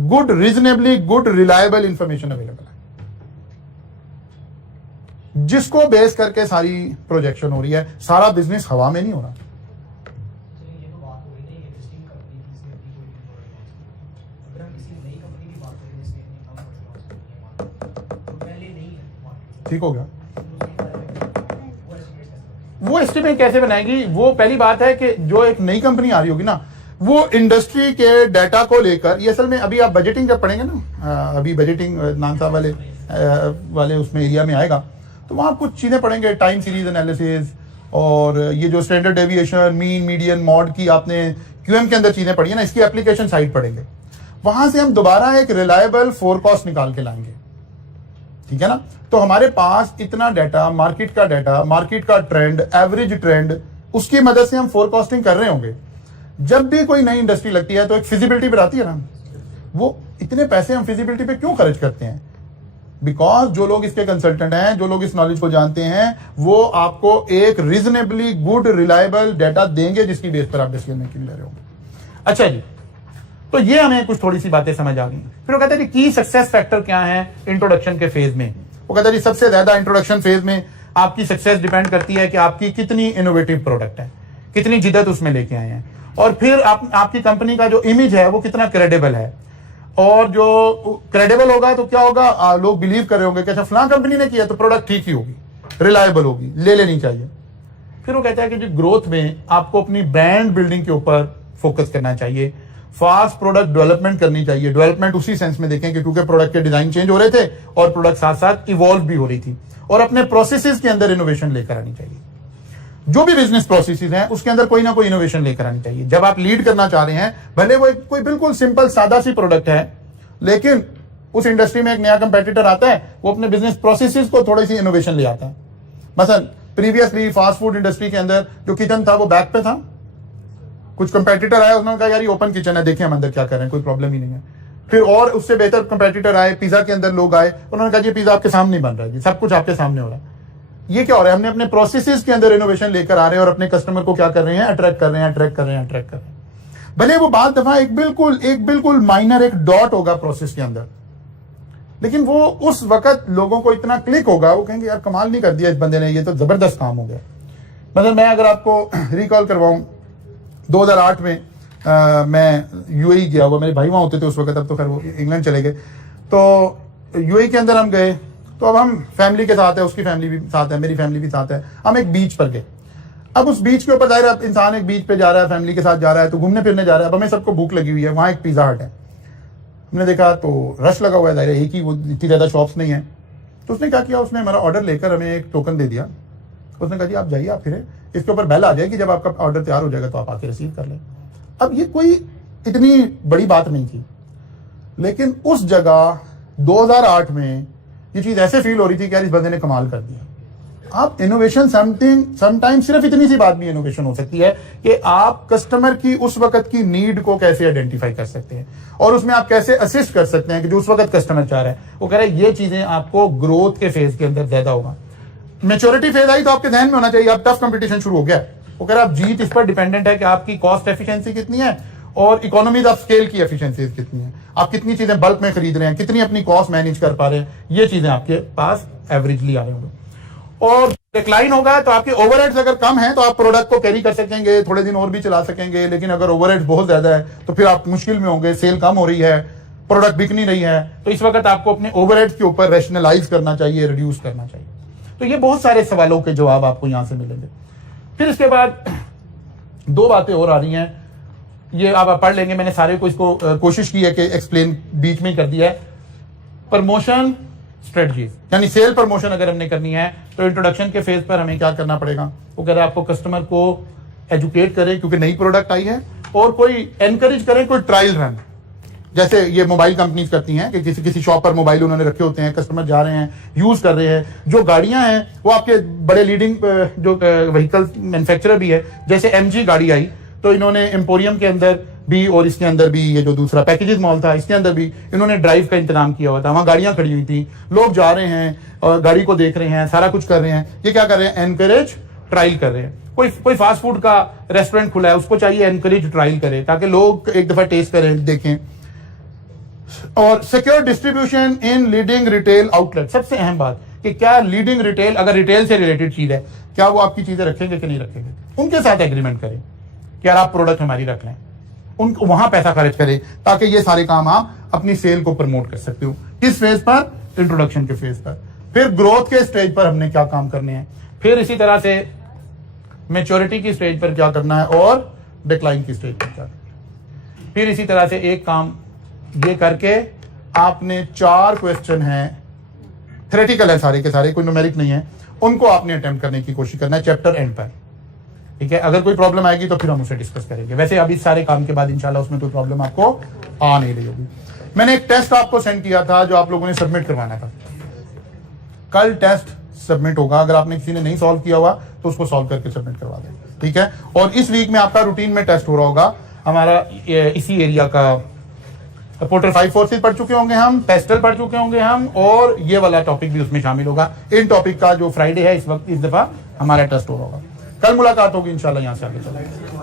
good, reasonably good, reliable information available है, जिसको बेस करके सारी प्रोजेक्शन हो रही है। सारा बिजनेस हवा में नहीं हो रहा। ठीक हो गया? वो एस्टिमेट कैसे बनाएगी? वो पहली बात है कि जो एक नई कंपनी आ रही होगी ना, वो इंडस्ट्री के डाटा को लेकर, ये असल में अभी आप बजटिंग जब पढ़ेंगे ना, अभी बजटिंग नानसा वाले उसमें एरिया में आएगा, तो वहाँ कुछ चीज़ें पढ़ेंगे, टाइम सीरीज एनालिसिस, और ये जो standard deviation, mean, median, mod की आपने क्यूएम के अंदर चीज़ें पढ़ी है ना, इसकी एप्लीकेशन साइड पढ़ेंगे। वहाँ से हम दोबारा एक रिलायबल फोरकास्ट निकाल के लाएंगे, ठीक है ना। तो हमारे पास इतना डाटा, मार्केट का ट्रेंड, एवरेज ट्रेंड, उसकी मदद से हम फोरकास्टिंग कर रहे होंगे। जब भी कोई नई इंडस्ट्री लगती है तो एक फिजिबिलिटी पर आती है ना, वो इतने पैसे हम फिजिबिलिटी पे क्यों खर्च करते हैं? बिकॉज जो लोग इसके कंसल्टेंट हैं, जो लोग इस नॉलेज को जानते हैं, वो आपको एक रीजनेबली गुड रिलायबल डाटा देंगे जिसकी बेस पर आप डिसीजन मेकिंग ले रहे होंगे। अच्छा जी, तो ये हमें कुछ थोड़ी सी बातें समझ आ गई। फिर वो कहते हैं कि की सक्सेस फैक्टर क्या है इंट्रोडक्शन के फेज में। वो कहते हैं सबसे ज्यादा इंट्रोडक्शन फेज में आपकी सक्सेस डिपेंड करती है कि आपकी कितनी इनोवेटिव प्रोडक्ट है, कितनी जिद्दत उसमें लेके आए हैं, और फिर आपकी कंपनी का जो इमेज है वो कितना क्रेडिबल है। और जो क्रेडिबल होगा तो क्या होगा, लोग बिलीव कर रहे होंगे कि अच्छा फलां कंपनी ने किया तो प्रोडक्ट ठीक ही होगी, रिलायबल होगी, ले लेनी चाहिए। फिर वो कहता है कि जो ग्रोथ में आपको अपनी ब्रांड बिल्डिंग के ऊपर फोकस करना चाहिए, फास्ट प्रोडक्ट डेवलपमेंट करनी चाहिए। डेवलपमेंट उसी सेंस में देखें कि क्योंकि प्रोडक्ट के डिजाइन चेंज हो रहे थे और प्रोडक्ट साथ साथ इवॉल्व भी हो रही थी, और अपने प्रोसेसेस के अंदर इनोवेशन लेकर आनी चाहिए। जो भी बिजनेस प्रोसेसेस हैं उसके अंदर कोई ना कोई इनोवेशन लेकर आनी चाहिए। जब आप लीड करना चाह रहे हैं, भले वो कोई बिल्कुल सिंपल सादा सी प्रोडक्ट है, लेकिन उस इंडस्ट्री में एक नया कंपेटिटर आता है, वो अपने बिजनेस प्रोसेसेस को थोड़ी सी इनोवेशन ले आता है। मसलन प्रीवियसली फास्ट फूड इंडस्ट्री के अंदर जो किचन था वो बैक पे था, कुछ कंपेटिटर आया, उन्होंने कहा यार ये ओपन किचन है, देखिए हम अंदर क्या कर रहे हैं, कोई प्रॉब्लम ही नहीं है। फिर और उससे बेहतर कंपेटिटर आए, पिज्जा के अंदर लोग आए, उन्होंने कहा ये पिज्जा आपके सामने बन रहा है, सब कुछ आपके सामने हो रहा है। ये क्या हो रहा है, हमने अपने प्रोसेसेस के अंदर इनोवेशन लेकर आ रहे हैं और अपने कस्टमर को क्या कर रहे हैं, अट्रैक्ट कर रहे हैं। भले वो बाद दफा एक बिल्कुल माइनर एक डॉट होगा प्रोसेस के अंदर, लेकिन वो उस वक्त लोगों को इतना क्लिक होगा, वो कहेंगे यार कमाल नहीं कर दिया इस बंदे ने, ये तो जबरदस्त काम हो गया। मतलब मैं अगर आपको रिकॉल करवाऊं, 2008 में मैं यूएई गया हुआ, मेरे भाई वहां होते थे उस वक्त, अब तो खैर वो इंग्लैंड चले गए। तो यूएई के अंदर हम गए, तो अब हम फैमिली के साथ है, उसकी फैमिली भी साथ है, मेरी फैमिली भी साथ है, हम एक बीच पर गए। अब उस बीच के ऊपर जाहिर है इंसान एक बीच पे जा रहा है, फैमिली के साथ जा रहा है, तो घूमने फिरने जा रहा है। अब हमें सबको भूख लगी हुई है, वहां एक पिज्जा हट है, हमने देखा तो रश लगा हुआ है, जाहिर है एक ही, वो इतनी ज्यादा शॉप्स नहीं है। तो उसने क्या किया, उसने हमारा ऑर्डर लेकर हमें एक टोकन दे दिया। उसने कहा जी आप जाइए, आप फिर इसके ऊपर बेल आ जाएगी, जब आपका ऑर्डर तैयार हो जाएगा तो आप आके रिसीव कर लें। अब ये कोई इतनी बड़ी बात नहीं थी, लेकिन उस जगह 2008 में ये चीज ऐसे फील हो रही थी कि यार इस बंदे ने कमाल कर दिया। आप इनोवेशन समटाइम्स सिर्फ इतनी सी बात भी इनोवेशन हो सकती है कि आप कस्टमर की उस वक्त की नीड को कैसे आइडेंटिफाई कर सकते हैं और उसमें आप कैसे असिस्ट कर सकते हैं कि जो उस वक्त कस्टमर चाह रहा है। वो कह रहा है ये चीजें आपको ग्रोथ के फेज के अंदर ज्यादा होगा। मैच्योरिटी फेज आई तो आपके ध्यान में होना चाहिए, अब टफ कंपटीशन शुरू हो गया। वो कह रहा है आप जीत इस पर डिपेंडेंट है कि आपकी कॉस्ट एफिशिएंसी कितनी है और इकोनॉमीज ऑफ स्केल की एफिशिएंसी कितनी है, आप कितनी चीजें बल्क में खरीद रहे हैं, कितनी अपनी कॉस्ट मैनेज कर पा रहे हैं, ये चीजें आपके पास एवरेजली आ रहे होंगे। और डिक्लाइन होगा तो आपके ओवरहेड्स अगर कम है तो आप प्रोडक्ट को कैरी कर सकेंगे, थोड़े दिन और भी चला सकेंगे। लेकिन अगर ओवरहेड्स बहुत ज्यादा है तो फिर आप मुश्किल में होंगे, सेल कम हो रही है, प्रोडक्ट बिक नहीं रही है, तो इस वक्त आपको अपने ओवरहेड्स के ऊपर रैशनलाइज करना चाहिए, रिड्यूस करना चाहिए। तो ये बहुत सारे सवालों के जवाब आपको यहां से मिलेंगे। फिर इसके बाद दो बातें और आ रही हैं, ये आप पढ़ लेंगे, मैंने सारे को इसको कोशिश की है कि एक्सप्लेन बीच में कर दिया है। प्रमोशन स्ट्रेटजीज, यानी सेल प्रमोशन अगर हमने करनी है तो इंट्रोडक्शन के फेज पर हमें क्या करना पड़ेगा। वो कह रहे हैं आपको कस्टमर को एजुकेट करें क्योंकि नई प्रोडक्ट आई है, और कोई एनकरेज करें, कोई ट्रायल रन, जैसे ये मोबाइल कंपनीज करती हैं कि किसी शॉप पर मोबाइल उन्होंने रखे होते हैं, कस्टमर जा रहे हैं, यूज कर रहे हैं। जो गाड़ियां हैं वो आपके बड़े लीडिंग जो व्हीकल मैन्युफैक्चरर भी है, जैसे MG गाड़ी आई तो इन्होंने एम्पोरियम के अंदर भी और इसके अंदर भी, ये जो दूसरा पैकेजेस मॉल था इसके अंदर भी इन्होंने ड्राइव का इंतजाम किया हुआ था। वहां गाड़ियां खड़ी हुई थी, लोग जा रहे हैं और गाड़ी को देख रहे हैं, सारा कुछ कर रहे हैं। ये क्या कर रहे हैं, एनकरेज ट्रायल कर रहे हैं। कोई फास्ट फूड का रेस्टोरेंट खुला है, उसको चाहिए एनकरेज ट्रायल करे ताकि लोग एक दफा टेस्ट करें, देखें। और secure distribution in leading retail outlet, सबसे अहम बात कि क्या लीडिंग रिटेल, अगर रिटेल से रिलेटेड चीज है, क्या वो आपकी चीजें रखेंगे कि नहीं रखेंगे। उनके साथ एग्रीमेंट करें कि यार आप प्रोडक्ट हमारी रख लें, उनको वहां पैसा खर्च करें ताकि ये सारे काम आप अपनी सेल को प्रमोट कर सकते हो। किस फेज पर, इंट्रोडक्शन के फेज पर। फिर ग्रोथ के स्टेज पर हमने क्या काम करने हैं, फिर इसी तरह से मैच्योरिटी की स्टेज पर क्या करना है और डिक्लाइन की स्टेज पर क्या करना है। फिर इसी तरह से एक काम ये करके आपने 4 क्वेश्चन हैं, थ्योरेटिकल है सारे के सारे, कोई न्यूमेरिक नहीं है, उनको आपने अटेम्प्ट करने की कोशिश करना है चैप्टर एंड पर। ठीक है, अगर कोई प्रॉब्लम आएगी तो फिर हम उसे डिस्कस करेंगे। वैसे अभी सारे काम के बाद इंशाल्लाह उसमें कोई प्रॉब्लम आपको आ नहीं रही होगी। मैंने एक टेस्ट आपको सेंड किया था जो आप लोगों ने सबमिट करवाना था। कल टेस्ट सबमिट होगा, अगर आपने किसी ने नहीं सॉल्व किया हुआ तो उसको सॉल्व करके सबमिट करवा दें। ठीक है, और इस वीक में आपका रूटीन में टेस्ट हो रहा होगा हमारा इसी एरिया का। पोर्टर 5 फोर्सेस पढ़ चुके होंगे हम, पेस्टल पढ़ चुके होंगे हम, और ये वाला टॉपिक भी उसमें शामिल होगा। इन टॉपिक का जो फ्राइडे है इस वक्त इस दफा हमारा टेस्ट हो रहा होगा। कल मुलाकात होगी इंशाल्लाह, यहां से आगे चलेंगे।